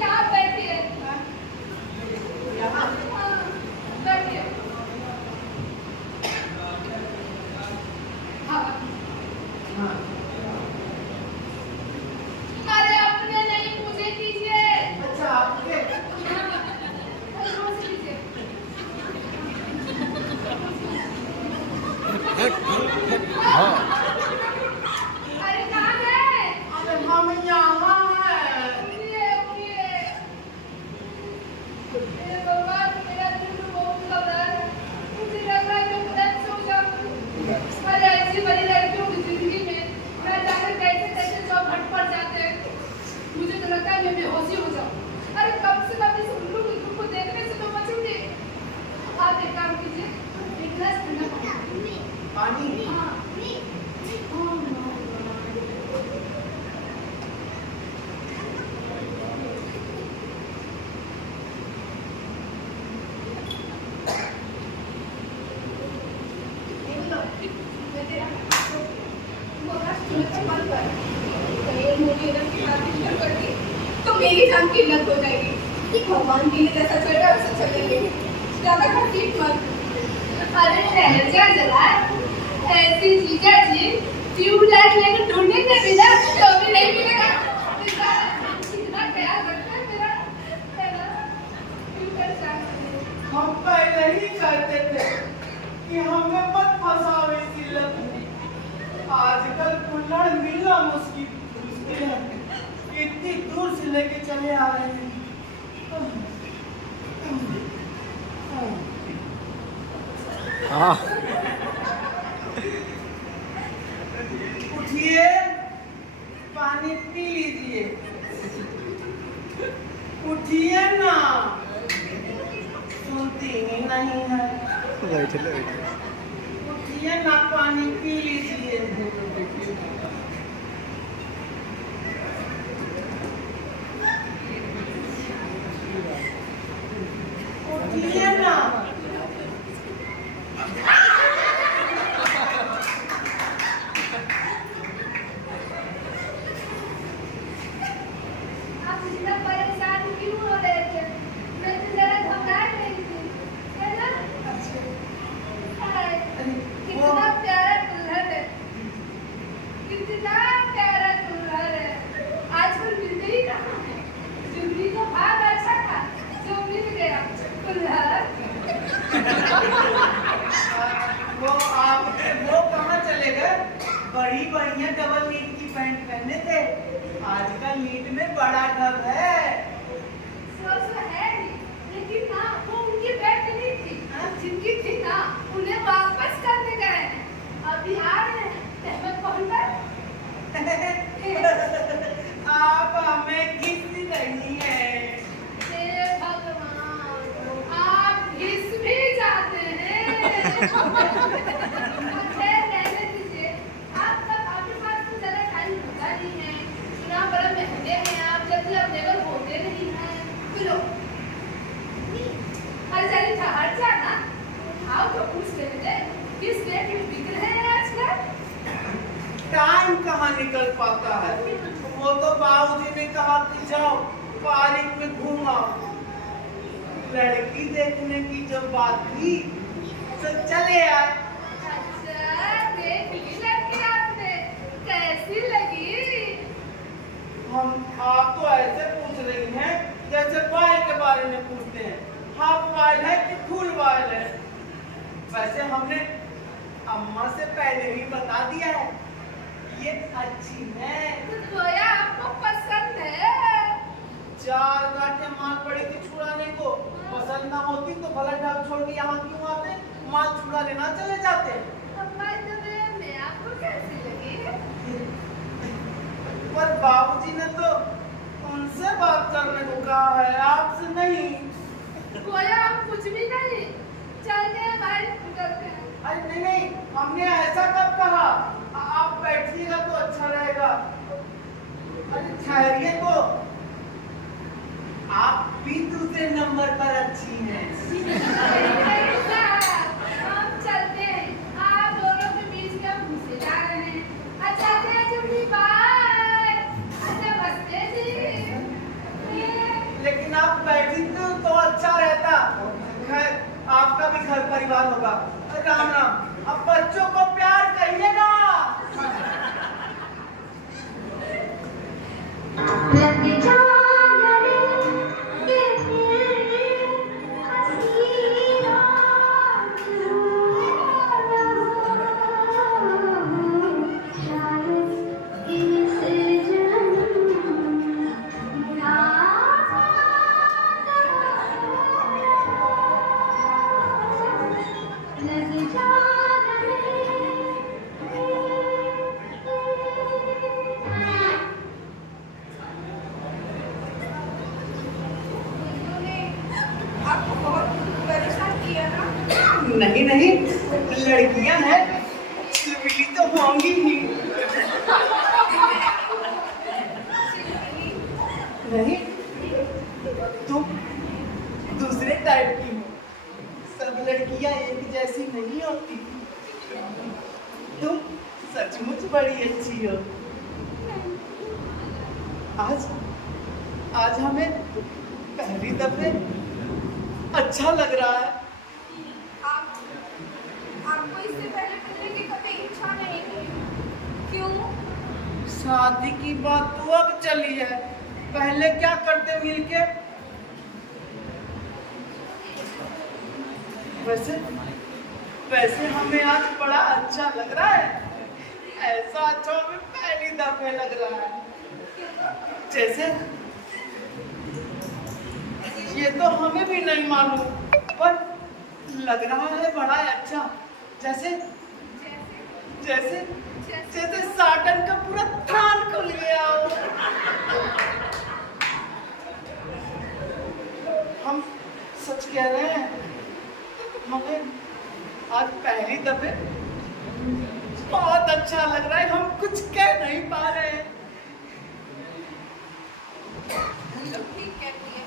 यहाँ बैठिए। यहाँ हाँ, बैठिए। हाँ। हाँ। अरे अपने नहीं, मुझे कीजिए। अच्छा आपके रोज कीजिए। अरे कहाँ गए? अरे हम यहाँ हैं। उठिए। हे भगवान, मेरा दिल तो बहुत घबरा है। मुझे लग रहा है मैं खुद सो जाऊंगी। अरे ऐसी बड़ी लड़कियों की जिंदगी में मैं जाकर कैसे चौखट पर जाते हैं। मुझे तो लगता है मैं बेहोशी हो जाऊँ। अरे कम से कम इस उल्लू की धूप को देखने से तो बचूंगी। आप एक काम कीजिए, एक गिलास ठंडा पानी। पानी। हाँ। तो मेरी जान की लत हो जाएगी कि भगवान जी ने जैसा चल रहा है वैसा चलेंगे, ज्यादा खर्चीट मत। अरे ठहर जा जरा, ऐसी जीजा जी ट्यूबलाइट लेकर ढूंढने के बिना तो भी नहीं मिलेगा। कितना प्यार करता है मेरा, क्यों परेशान करते हैं? हम पहले ही कहते थे कि हमें मत फंसाओ इसी लत में। आजकल कुल्हड़ मिलना मुश्किल है, इतनी दूर से लेके चले आ रहे हैं। उठिए, पानी पी लीजिए। उठिए ना, सुनती ही नहीं है। उठिए ना, पानी पी लीजिए। उठिए ना। आप इतना परेशान क्यों हो रहे थे? मैं तो जरा घबरा गई थी, है ना? हाय, कितना प्यारा दुल्हन है, कितना प्यारा दुल्हन है। आजकल मिलते ही कहाँ है? जिंदगी का भाग अच्छा था जो मिल गया दुल्हन। वो कहाँ चले गए? बड़ी बढ़िया डबल नीट की पैंट पहने थे। आजकल नीट में बड़ा ढब है। सोच है ही, लेकिन ना वो उनकी बैठ नहीं थी, जिनकी थी ना उन्हें वापस करने गए हैं। अभी आ रहे हैं, तहमत पहुंचकर। आप हमें किसी नहीं है। हे भगवान, आप घिस भी जाते हैं। अच्छे रहने आओ तो पूछ लेने दे, किस रेट में बिक रहे हैं आजकल? टाइम कहाँ निकल पाता है। वो तो बाबूजी ने कहा कि जाओ पार्क में घूम आओ। लड़की देखने की जब बात थी तो चले आए। अच्छा, देख ली लड़की आपने, कैसी लगी? आप तो ऐसे पूछ रही हैं जैसे बाल के बारे में पूछते हैं, हाफ बाल है कि फुल बाल है। वैसे हमने अम्मा से पहले ही बता दिया है, ये अच्छी है। तो गोया आपको पसंद है? 4 घंटे माल पड़ी थी छुड़ाने को, पसंद ना होती तो भला ढाब छोड़ के यहाँ क्यों आते, माल छुड़ा लेना चले जाते। अम्मा तो मैं आपको कैसी लगी? पर बाबूजी ने तो उनसे बात करने को कहा है, आपसे नहीं। गोया आप कुछ भी नहीं, चलते हैं भाई, निकलते हैं। अरे नहीं नहीं, हमने ऐसा कब कहा? आप बैठिएगा तो अच्छा रहेगा। अरे ठहरिए तो, आप भी दूसरे नंबर पर अच्छी हैं। हम चलते हैं, आप दोनों के बीच में हम घुसे जा रहे हैं। अच्छा जुबली बाय, अच्छा बसते जी। लेकिन आप बैठी तो अच्छा रहता। खैर आपका भी घर परिवार होगा। राम राम। अब बच्चों को प्यार कहिएगा। आपको बहुत परेशान किया ना? नहीं नहीं, लड़कियां हैं, सिविली तो होंगी ही। नहीं, तुम दूसरे टाइप की हो। सब लड़कियां एक जैसी नहीं होती। तुम सचमुच बड़ी अच्छी हो। आज हमें पहली दफे अच्छा लग रहा है। आपको इससे पहले मिलने की कभी इच्छा नहीं थी, क्यों? शादी की बात तो अब चली है, पहले क्या करते मिलके? वैसे हमें आज बड़ा अच्छा लग रहा है। ऐसा अच्छा हमें पहली दफे लग रहा है। जैसे ये तो हमें भी नहीं मालूम, पर लग रहा है बड़ा अच्छा। जैसे जैसे जैसे साटन का पूरा थान खुल गया हो। हम सच कह रहे हैं, हमें आज पहली दफे बहुत अच्छा लग रहा है। हम कुछ कह नहीं पा रहे हैं। ठीक कहती है,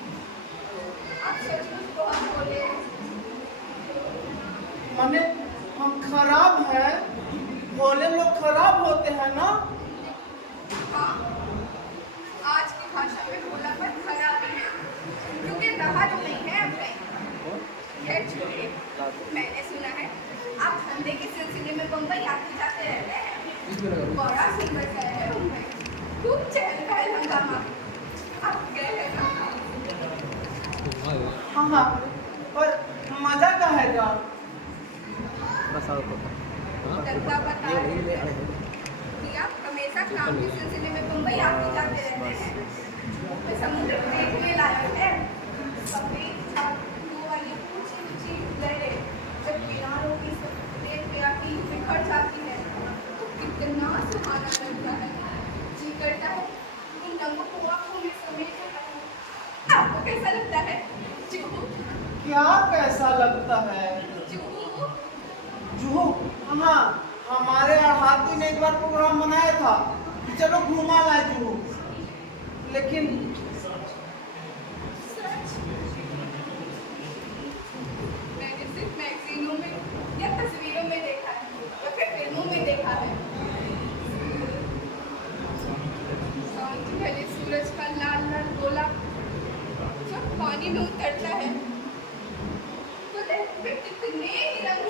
आप सचमुच बहुत बोले हैं। मने हम खराब हैं, बोले लोग खराब होते हैं ना। हाँ, आज की भाषा में बोला पर खराब ही है, क्योंकि रहा जो नहीं है अब नहीं। खैर छोड़िए, मैंने सुना है आप धंधे के सिलसिले में बम्बई आते जाते रहते हैं। बड़ा सुंदर शहर है मुंबई, खूब चहल पहल हंगामा। आप गए हैं ना? हाँ हाँ, पर मजा का है क्या? लगता बता रहे हैं कि आप हमेशा काम के सिलसिले में मुंबई आते जाते रहते हैं। मैं समुद्र देखने लायक है, सफेद छत, दो वाली ऊंची लहरें जब किनारों की सफेद प्यासी बिखर जाती है तो कितना सुहाना लगता है। जी करता है उन रंगों को आंखों में समेट सकूं। आपको कैसा लगता है जुहू? क्या कैसा लगता है? जुहू? जुहू? हाँ, हमारे हाथी ने एक बार प्रोग्राम बनाया था कि चलो घुमा लाए जुहू, लेकिन सच? मैंने सिर्फ मैगजीनों में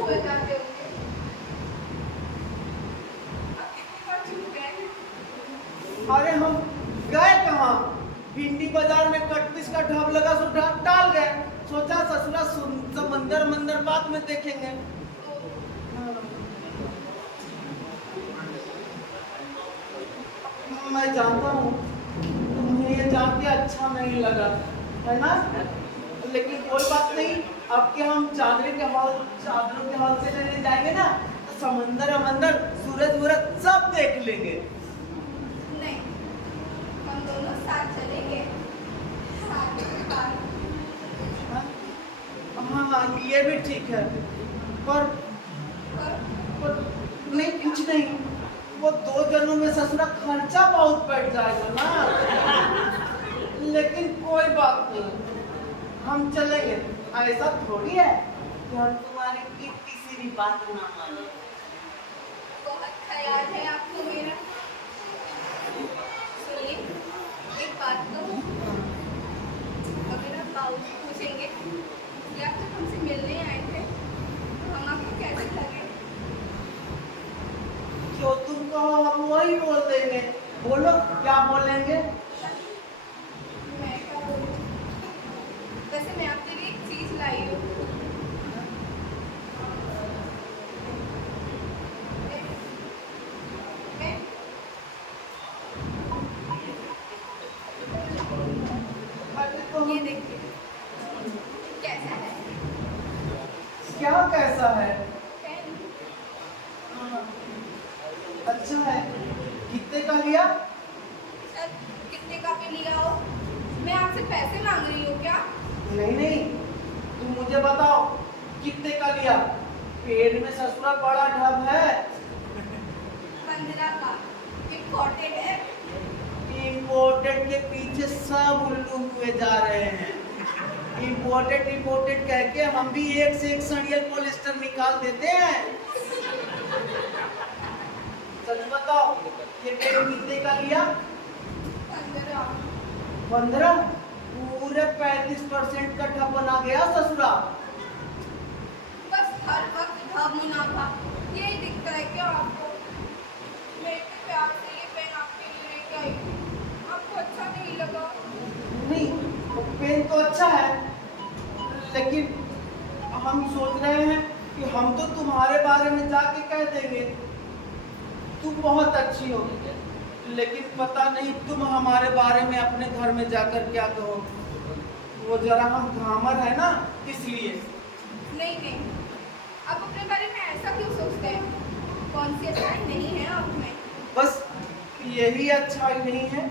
हुए जाते होंगे। अब कितनी बार चूक गए हैं। अरे हम गए कहाँ? भिंडी बाजार में कटपीस का ढाब लगा सो डाल गए। सोचा ससुरा समंदर मंदिर बाद में देखेंगे। मैं जानता हूँ तुम्हें ये जान के अच्छा नहीं लगा, है ना? लेकिन कोई बात नहीं, अब के हम चादरों के हॉल से लेने जाएंगे ना, तो समंदर अमंदर सूरज वूरज सब देख लेंगे। नहीं, हम दोनों साथ चलेंगे। साथ में बाहर। हाँ, ये भी ठीक है, पर नहीं, कुछ नहीं, वो 2 जनों में ससुरा खर्चा बहुत बढ़ जाएगा ना। लेकिन कोई बात नहीं, हम चलेंगे। ऐसा थोड़ी है कि हम तुम्हारी किसी भी बात ना माने। बहुत ख्याल है आपको मेरा। सुनिए, एक बात कहूँ, अगर आप बाबूजी पूछेंगे कि आप जब हमसे मिलने आए थे तो हम आपको कैसे लगे? क्यों तुम कहो, हम वही बोल देंगे। बोलो, क्या बोलेंगे? मैं क्या बोलूँ? वैसे मैं आपके लिए एक चीज लाई हूँ। अरे तो ये देखिए, कैसा है? क्या कैसा है? पेन। अच्छा है। कितने का लिया? सर, कितने का भी लिया हो? मैं आपसे पैसे मांग रही हूँ क्या? नहीं नहीं, तुम मुझे बताओ कितने का लिया? पेड़ में ससुरा बड़ा ढब है। 15 का। इम्पोर्टेड है। इम्पोर्टेड के पीछे सब उल्लू हुए जा रहे हैं। इम्पोर्टेड कह के हम भी एक से एक सड़ियल पॉलिस्टर निकाल देते हैं। सच बताओ, ये पेड़ कितने का लिया? 15? पूरे 35% का ढब बना गया ससुरा। बस हर वक्त ढब मुनाफा, यही दिखता है क्या आपको? मैं इतने प्यार से ये पेन आपके लिए लेके आई थी, आपको अच्छा नहीं लगा? नहीं, पेन तो अच्छा है, लेकिन हम सोच रहे हैं कि हम तो तुम्हारे बारे में जाके कह देंगे तुम बहुत अच्छी हो, लेकिन पता नहीं तुम हमारे बारे में अपने घर में जाकर क्या कहो। वो जरा हम घामर है ना, इसलिए। नहीं नहीं, आप अपने बारे में ऐसा क्यों सोचते हैं? कौन सी अच्छाई नहीं है आप में? बस यही अच्छाई नहीं है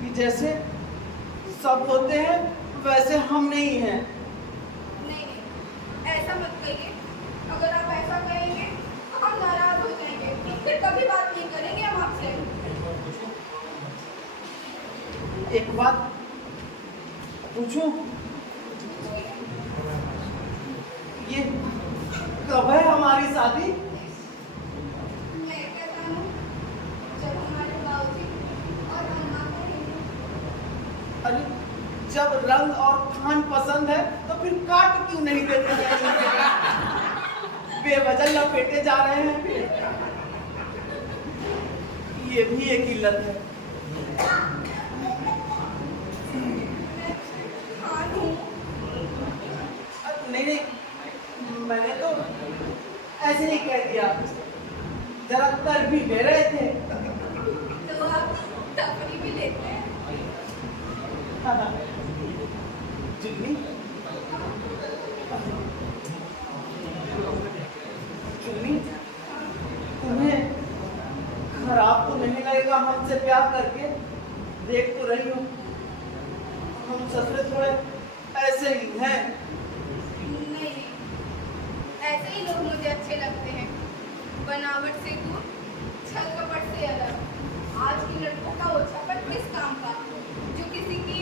कि जैसे सब होते हैं वैसे हम नहीं हैं। नहीं नहीं, ऐसा मत कहिए। अगर आप ऐसा कहेंगे तो हम नाराज हो जाएंगे, फिर कभी बात नहीं करेंगे हम आपसे। एक बात पूछूं, ये कब है हमारी शादी? मैं क्या जानूं? जब हमारे बाबूजी और अम्मा कहेंगे। अरे जब रंग और खान पसंद है तो फिर काट क्यों नहीं देते हैं? बेवजह लपेटे जा रहे हैं। ये भी एक इल्लत है। हाँ नहीं, नहीं नहीं, मैंने तो ऐसे ही कह दिया, जरा कर भी ले रहे थे। तो आप तफरी भी लेते हैं? जुगनी, जुगनी, तुम्हें खराब तो नहीं लगेगा हमसे प्यार करके? देख तो रही हूँ हम ससुरे थोड़े ऐसे ही हैं। नहीं, ऐसे ही लोग मुझे अच्छे लगते हैं, बनावट से दूर, छल कपट से अलग। आज की लड़कों का ओछापन किस काम का, जो किसी की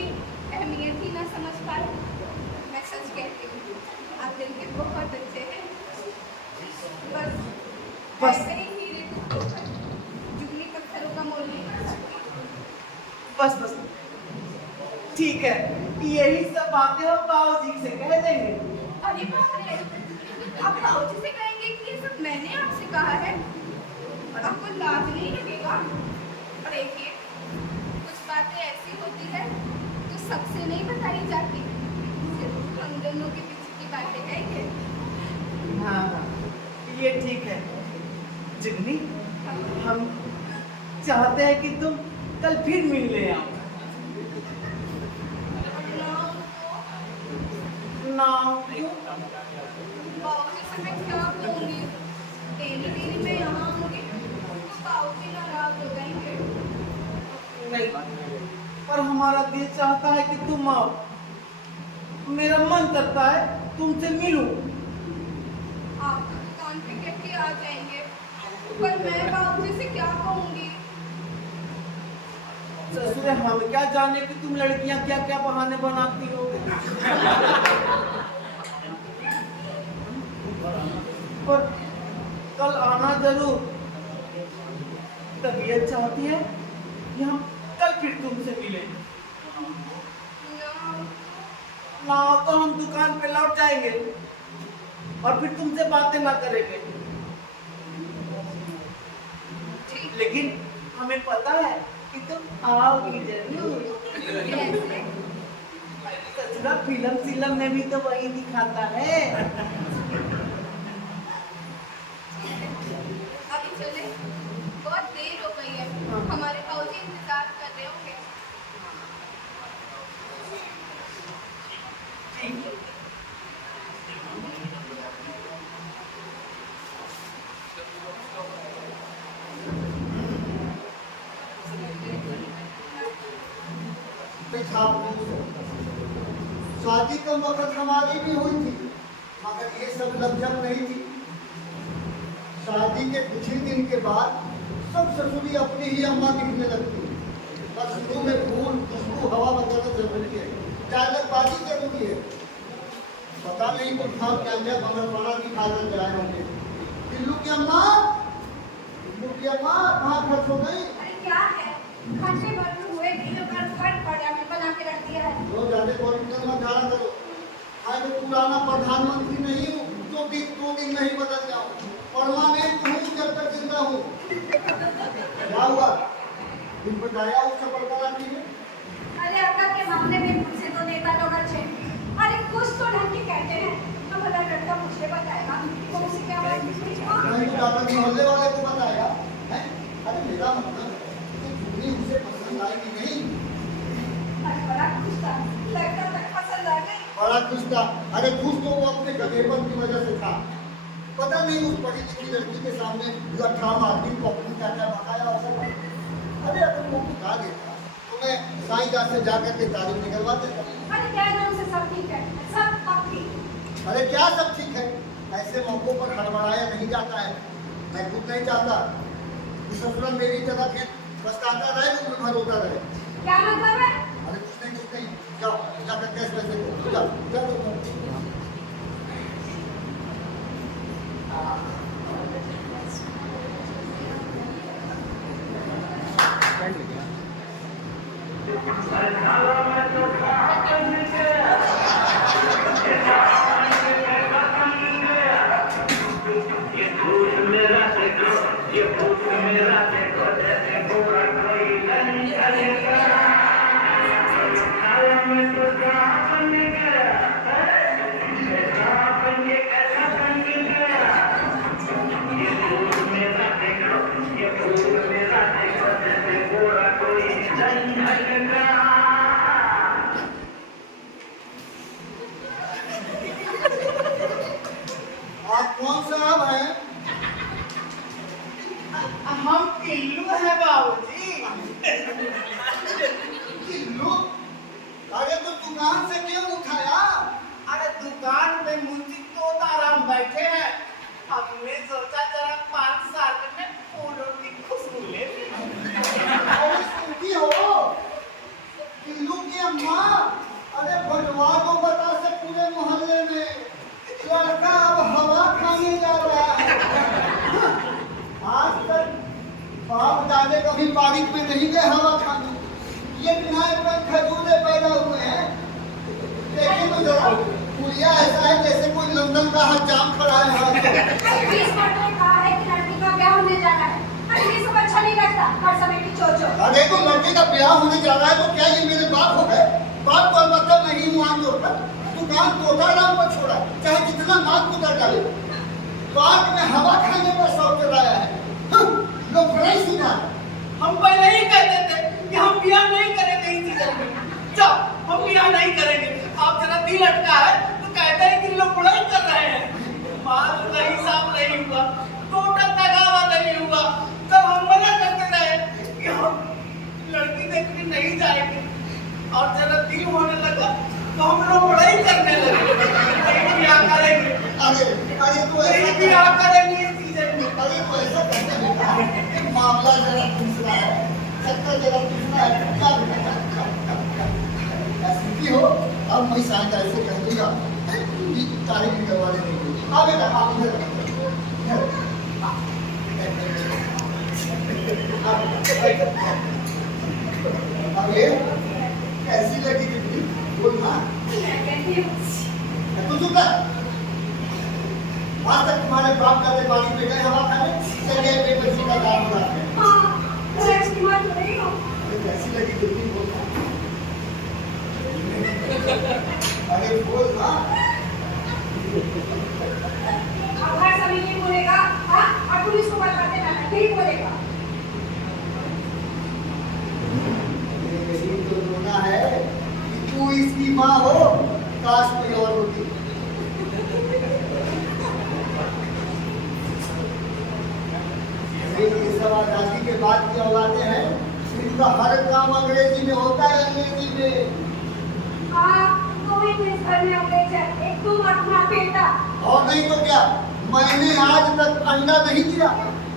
अहमियत ही ना समझ पाए। मैं सच कहती हूँ, आप दिल के बहुत अच्छे हैं। बस ऐसे ही हीरे को जुगनी पत्थरों का मोल नहीं कर सकती। बस बस, ठीक है, यही सब बातें हम बाबूजी से कह देंगे। अरे बाप रे, आप बाबूजी से कहेंगे? ये सब मैंने आपसे कहा है, आपको लाज नहीं लगेगा? और देखिए, कुछ बातें ऐसी होती है जो सबसे नहीं बताई जाती, सिर्फ हम दोनों के पीछे की बातें है ये। हाँ हाँ, ये ठीक है जिगनी, हम चाहते हैं कि तुम कल फिर मिलने आओ। ना बाबूजी से मैं क्या कहूँगी? डेली मैं यहाँ आऊँगी तो बाबूजी नाराज हो जाएंगे। नहीं, पर हमारा दिल चाहता है कि तुम आओ। मेरा मन करता है तुमसे मिलूं। आप तो दुकान पे कैसे आ जाएंगे, पर मैं बाबूजी से क्या कहूँगी? ससुर, हम क्या जाने कि तुम लड़कियां क्या क्या बहाने बनाती हो। पर कल आना जरूर। तबीयत चाहती है कि हम कल फिर तुमसे मिलें। ना तो हम दुकान पे लौट जाएंगे और फिर तुमसे बातें ना करेंगे। लेकिन हमें पता है कि तुम आओगी जरूर। ससुरा, फिल्म में भी तो वही दिखाता है। अभी चले, बहुत देर हो गई है, हमारे बाबूजी इंतजार कर रहे होंगे। शादी का वक्त हमारी भी हुई थी, मगर ये सब लफजक नहीं थी। शादी के कुछ ही दिन के बाद सब ससुरी अपनी ही अम्मा दिखने लगती। बस शुरू में फूल, खुशबू, हवा बदलना जरूरी है, चालकबाजी जरूरी है। पता नहीं कुछ भाव क्या क्या बना दिखाकर जाए होंगे। दिल्लू की अम्मा कहाँ खर्च हो गई? अरे क्या है, खर्चे भर हुए दिनों पर घर बना के रख दिया है। तो ज्यादा पॉलिटिकल मत झाड़ा करो। आज मैं पुराना प्रधानमंत्री नहीं हूँ जो दो दिन नहीं बदल जाऊँ। परमानेंट हूँ जब तक जिंदा हूँ। क्या हुआ? तुम बताया उस सफलता की है? अरे अक्ल के मामले में मुझसे तो नेता लोग अच्छे, अरे कुछ तो ढंग के कहते हैं। तो भला लड़का मुझे बताएगा कौन सी क्या बात नहीं तो दादा जी मोहल्ले वाले को बताया है? अरे मेरा मतलब कि उसे पसंद आई कि नहीं? अरे बड़ा खुश था, लड़का तक पसंद आ गई। बड़ा खुश था। अरे खुश तो वो अपने गधेपन की वजह से था। पता नहीं उस पढ़ी लिखी लड़की के सामने लट्ठा मारती को अपनी क्या क्या बताया होगा। अरे अगर वो बता देता तो मैं साईं से जाकर के तारीफ निकलवा देता। अरे क्या नाम से सब ठीक है, सब अब ठीक। अरे क्या सब ठीक है? ऐसे मौकों पर हड़बड़ाया नहीं जाता है। मैं खुद नहीं चाहता कि ससुराल मेरी जगह फिर पछताता रहे, उम्र भर होता रहे। क्या मतलब है? अरे कुछ नहीं जाओ जाकर कैश पैसे दो, जाओ। आप कौन साहब हैं? हम पिल्लू हैं बाबूजी। किल्लू? अरे तो दुकान से क्यों उठाया? अरे दुकान में मुंशी तोताराम बैठे हैं, हमने सोचा जरा 5 साल में फूलों की खुशबू ले अरे सुनती हो किल्लू की अम्मा? अरे बंटवा को बता से पूरे मोहल्ले में लड़का अब हवा खाने जा रहा है। आज तक बाप दादे कभी बारिश में नहीं गए हवा खाने। ये बिनाए पर खजूरे पैदा हुए हैं। देखिए तो जरा पुलिया ऐसा है जैसे कोई रक्षाबंधन का हाथ जाम खड़ा है यहाँ पे। 20 मिनट में कहा है कि लड़की का ब्याह होने जाना है। अरे ये सब अच्छा नहीं लगता, हर समय की चोचो। अरे तो लड़के का ब्याह होने जा रहा है तो क्या ये मेरे बाप हो गए? बाप को मतलब नहीं हुआ तो दुकान तोताराम पर छोड़ा, चाहे जितना नाक को डाले। पार्क में हवा खाने का शौक चलाया है। लोग बड़ा ही सुना। हम पहले ही कहते थे कि हम ब्याह नहीं करेंगे इस सीजन में। जाओ, हम ब्याह नहीं करेंगे। आप जरा दिल अटका है तो कहते हैं कि लोग बुराई कर रहे हैं। बाल नहीं साफ नहीं हुआ, टोटल तगावा नहीं हुआ। तब हम मना करते रहे कि हम लड़की देखने नहीं जाएंगे, और जरा दिल होने लगा तो हम लोग बुराई करने लगे। नहीं ब्याह करेंगे, अरे तो नहीं ब्याह करेंगे इस सीजन में। अरे तो ऐसा कहते बेटा, ये मामला जरा दूसरा है, चक्कर जरा दूसरा है। क्या बेटा ऐसी हो, अब मैं शायद ऐसे कह दूंगा कि तारीख निकलवाने देंगे। हाँ बेटा आप इधर अब ये कैसी लगी दीदी? बोल ना। तू चुप कर। आज तक तुम्हारे बाप दादे बाड़ी पे गए हवा खाने, चलिए पेपर सी का काम बनाते हैं। हाँ, मैं इसकी बात हो रही हूँ। कैसी लगी दीदी? बोल ना। अरे बोल ना। अब हर समय ये बोलेगा, हाँ, और पुलिस को बताते रहना, यही बोलेगा। यही तो रोना है कि तू इसकी माँ हो, काश कोई और होती। ये सब आजादी के बाद की औलादे हैं, इनका हर काम अंग्रेजी में होता है, अंग्रेजी में। हाँ, तो भी पुलिस घर में अंग्रेज है, एक तुम अपना बेटा। और नहीं तो क्या, मैंने आज तक अंडा नहीं दिया,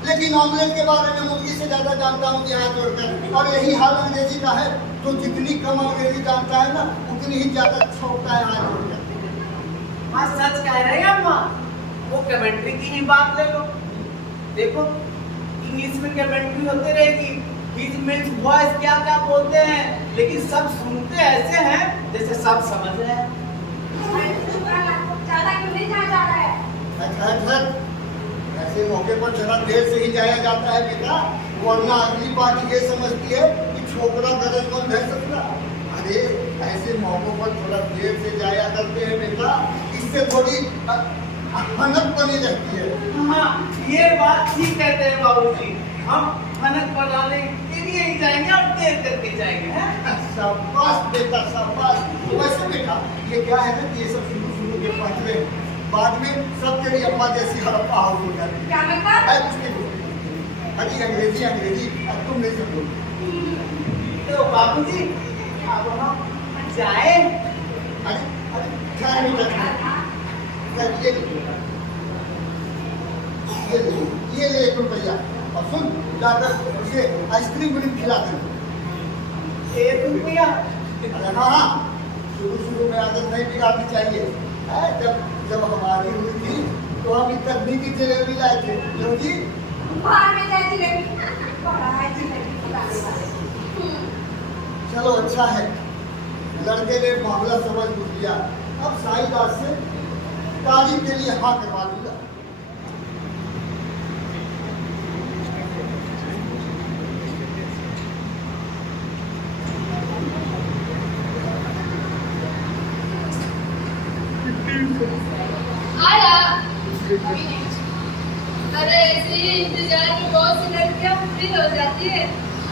लेकिन ऑमलेट के बारे में मुर्गी से ज्यादा जानता हूँ यहाँ जोड़कर। और यही हाल अंग्रेजी का है, तो जितनी कम अंग्रेजी जानता है ना, उतनी ही ज्यादा छोड़ता है हाथ जोड़कर। हाँ सच कह रहे हैं अम्मा। वो कमेंट्री की ही बात ले लो। देखो इंग्लिश में कमेंट्री होते रहेगी, हिज मीन्स वॉइस क्या क्या बोलते हैं, लेकिन सब सुनते ऐसे हैं जैसे सब समझ रहे हैं। ज्यादा क्यों नहीं जाना जा रहा है? ऐसे मौके पर जरा देर से ही जाया जाता है बेटा, वरना अगली बात ये समझती है कि छोकरा गरजमंद है ससुरा। अरे ऐसे मौकों पर थोड़ा देर से जाया करते हैं बेटा, इससे थोड़ी हनक बनी रहती है। हाँ ये बात ठीक कहते हैं बाबूजी, हम हनक बनाने के लिए ही जाएंगे और देर करके जाएंगे। हैं? शाबाश बेटा शाबाश। वैसे बेटा ये क्या है ना कि ये सब शुरू के पहुंचले, बाद में सब तेरी अम्मा जैसी हड़प्पा हाउस हो जाती है। क्या मतलब? अरे अंग्रेजी अंग्रेजी अब तुम नहीं समझो। तो बाबूजी अब हम जाए। अरे क्या नहीं करना, ये ले 1 रुपया, और सुन जाकर उसे आइसक्रीम भी खिला देना। 1 रुपया? अरे हाँ, शुरू में आदत नहीं बिगाड़नी चाहिए। जब हमारी हुई थी तो हम इतनी की जलेबी लाए थे, क्योंकि बाहर में जाए जलेबी, बड़ा है जलेबी खिलाने वाले। चलो अच्छा है, लड़के ने मामला समझ लिया। अब साईदास से तारीफ के लिए हाँ करवा दूंगा। आया। अरे ऐसे ही इंतजार में बहुत सी लड़कियां फ्री हो जाती है।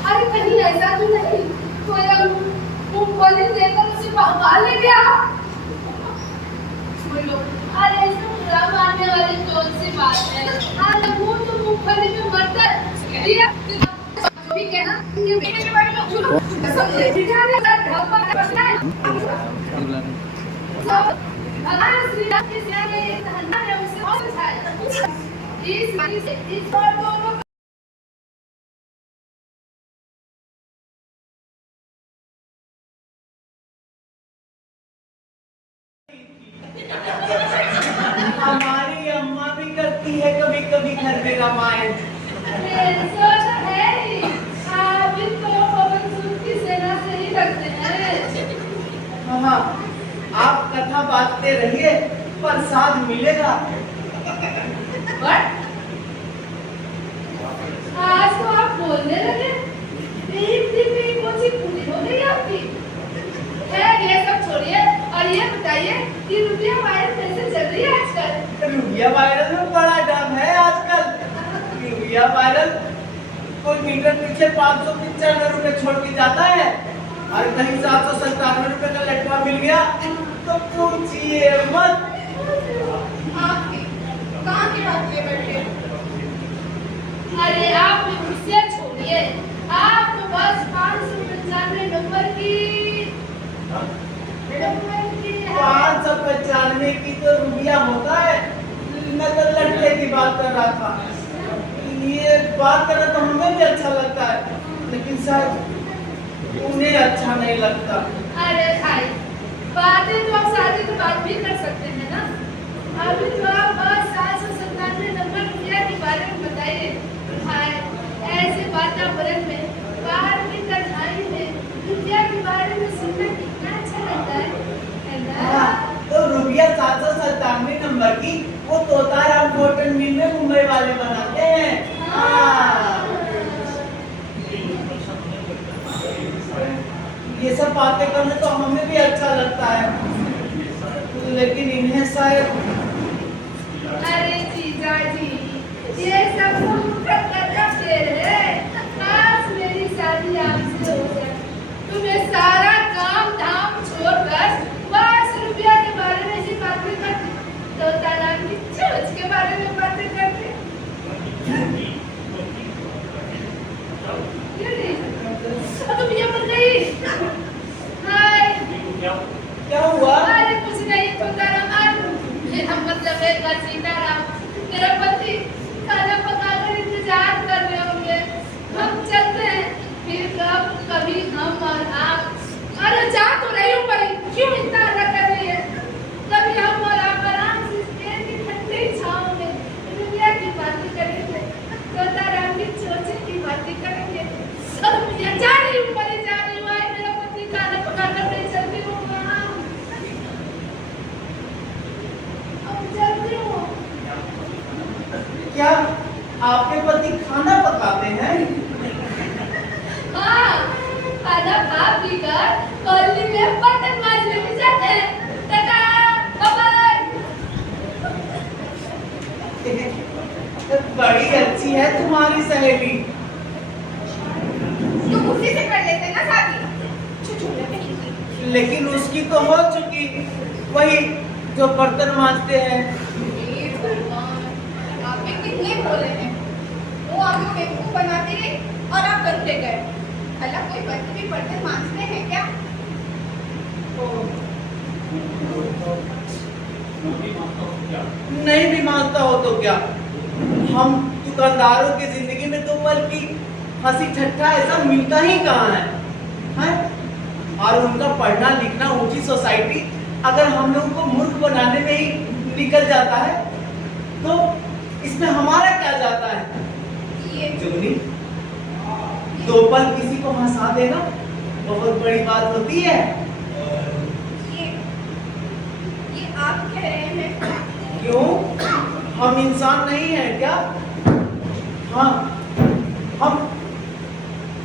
अरे कहीं ऐसा तो नहीं कोई मूंगफली देकर उसे भगा ले गया? बोलो, अरे इसमें बुरा मानने वाली कौन सी बात है? अरे वो तो मूंगफली में मरता दिया भी कहना कि मेरे बारे में सुनो समझे दिखाने का ढाबा करना है। भगवान श्री राम के सिया में धन्ना है उसे और समझाया इस बार दोनों हमारी अम्मा भी करती है कभी कभी घर में रामायण। ऐसा है ही आप तो पवन सूत की सेना से ही करते हैं। हाँ आप कथा बांटते रहिए, प्रसाद मिलेगा। बट आज तो आप बोलने लगे, एक दिन में कोची पूरी हो गई आपकी। खैर ये सब छोड़िए और ये बताइए कि रुपया वायरल कैसे चल रही है आजकल? रुपया वायरल में बड़ा डर है आजकल। रुपया वायरल कोई मीटर पीछे 595 रुपए छोड़ के जाता है और कहीं 797 रुपए का लटवा मिल गया तो पूछिए मत। आपकी कहाँ की बात ले बैठे? अरे आप मुझसे छोड़िए, आप तो बस 595 नंबर की 595 की तो रुपया होता है। मैं तो लटके की बात कर रहा था। ये बात करना तो हमें भी अच्छा लगता है, लेकिन शायद उन्हें अच्छा नहीं लगता। अरे भाई, बातें तो आप शादी के बाद भी कर सकते हैं ना। अभी तो आप बस 797 नंबर रुपया के बारे में बताइए। भाई, ऐसे वातावरण में, बाहर की तन्हाई में रुपया के बारे में सुनना कितना अच्छा लगता है ना? तो रुपया 797 नंबर की वो तोताराम कॉटन मिल में मुंबई वाले बनाते हैं। ये सब बातें करने तो हमें भी अच्छा लगता है, लेकिन इन्हें शायद। अरे जीजा जी, ये सब तो मुकद्दर का खेल है। आज मेरी शादी आपसे हो जाए तो मैं सारा काम धाम छोड़कर बस रुपया के बारे में ही बातें करती, तो तालाब की चोच के बारे में बातें करती। तुम ये मर गई। हाय, क्या हुआ? अरे कुछ नहीं, तो तालाब मेरा मतलब है का सीताराम, मेरा पति खाना पकाकर इंतजार कर रहे होंगे। हम चलते हैं, फिर कभी हम और आप। अरे जा तो रही हूँ पर क्यों इतना रख रही है? कभी हम और आप आराम से पेड़ की ठंडी छांव में दुनिया की बातें करेंगे, तोताराम की चोचे की बातें करेंगे। अब मैं जा रही हूँ, पर जा रही हूँ। आए मेरा पति खाना पकाकर मैं चलती हूँ वहाँ। अब चलती हूँ। क्या आपके पति खाना पकाते हैं? हाँ, खाना खा पीकर कॉलोनी में बर्तन मांजने भी जाते हैं। Tata, bye bye. बड़ी अच्छी है तुम्हारी सहेली। तो उसी से कर लेते ना शादी। लेकिन उसकी तो हो चुकी, वही जो बर्तन मांजते हैं। आपके कितने बोले हैं? वो आपको बेवकूफ बनाती रही और आप करते गए। भला कोई बच्चे भी बर्तन मांजते हैं क्या? नहीं भी मांगता हो तो क्या? हम दुकानदारों की जिंदगी में तो पल की हंसी ठट्ठा ऐसा मिलता ही कहाँ है? और उनका पढ़ना लिखना, ऊंची सोसाइटी अगर हम लोगों को मूर्ख बनाने में ही निकल जाता है तो इसमें हमारा क्या जाता है? ये जुगनी, दो पल किसी को हंसा देना बहुत बड़ी बात होती है। ये आप कह रहे हैं? क्यों? हम इंसान नहीं हैं क्या? हाँ, हम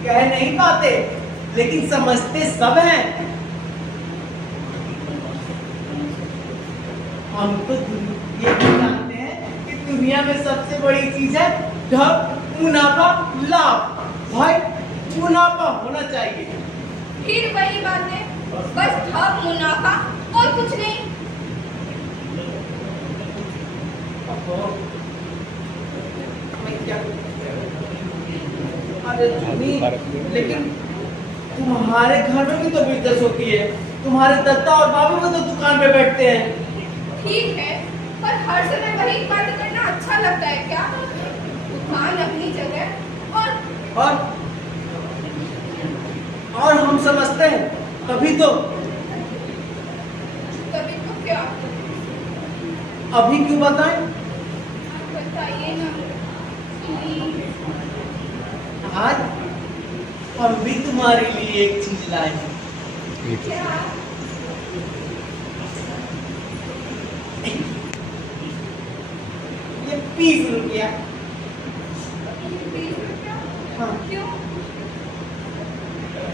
कह नहीं पाते लेकिन समझते सब हैं। हम तो ये भी जानते हैं कि दुनिया में सबसे बड़ी चीज है धन, मुनाफा, लाभ। भाई, मुनाफा होना चाहिए। फिर वही बात है, बस ठग मुनाफा और कुछ नहीं। अरे जुनी, लेकिन तुम्हारे घर में भी तो बिजनेस होती है। तुम्हारे दत्ता और बाबू भी तो दुकान पे बैठते हैं। ठीक है, पर हर समय वही बात करना अच्छा लगता है क्या? दुकान अपनी जगह और हम समझते हैं तभी तो। तभी तो क्या? अभी क्यों बताएं? बताइए ना प्लीज। आज हम भी तुम्हारे लिए एक चीज लाए हैं। क्या? 20 रुपया। 20 रुपया? हाँ। क्यों?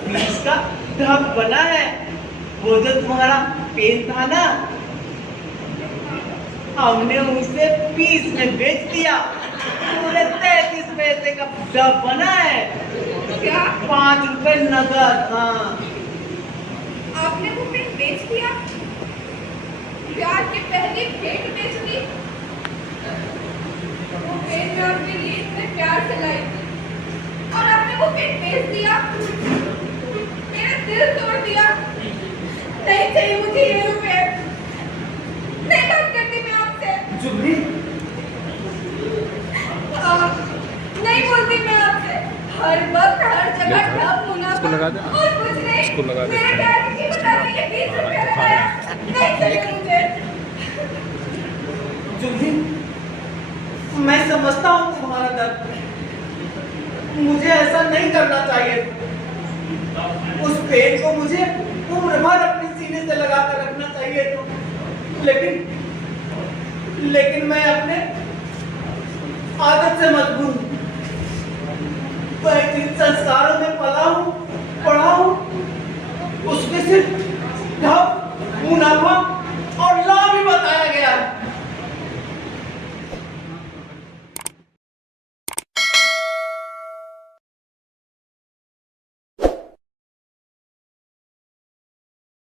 20 का ढब बना है। वो जो तुम्हारा पेन था ना, हमने उसे 20 में बेच दिया। पूरे 33 पैसे का ढब बना है। क्या? 5 रुपए नगद। हाँ। आपने वो पेन बेच दिया? प्यार की पहली भेंट बेच दी? वो पेन मैं आपके लिए इतने प्यार से लाई थी और आपने वो पेन बेच दिया? मेरा दिल तोड़ दिया। नहीं चाहिए मुझे ये रुपए। नहीं बात करती मैं आपसे। जुबली, नहीं बोलती मैं आपसे। हर वक्त हर जगह ढब मुनाफा और कुछ नहीं। मेरे प्यार की कीमत आपने ये 20 रुपए लगाया। नहीं चाहिए मुझे। जुबली, मैं समझता हूँ तुम्हारा दर्द। मुझे ऐसा नहीं करना चाहिए। उस पेन को मुझे उम्र भर अपने सीने से लगा कर रखना चाहिए तो, लेकिन मैं अपने आदत से मजबूर हूँ।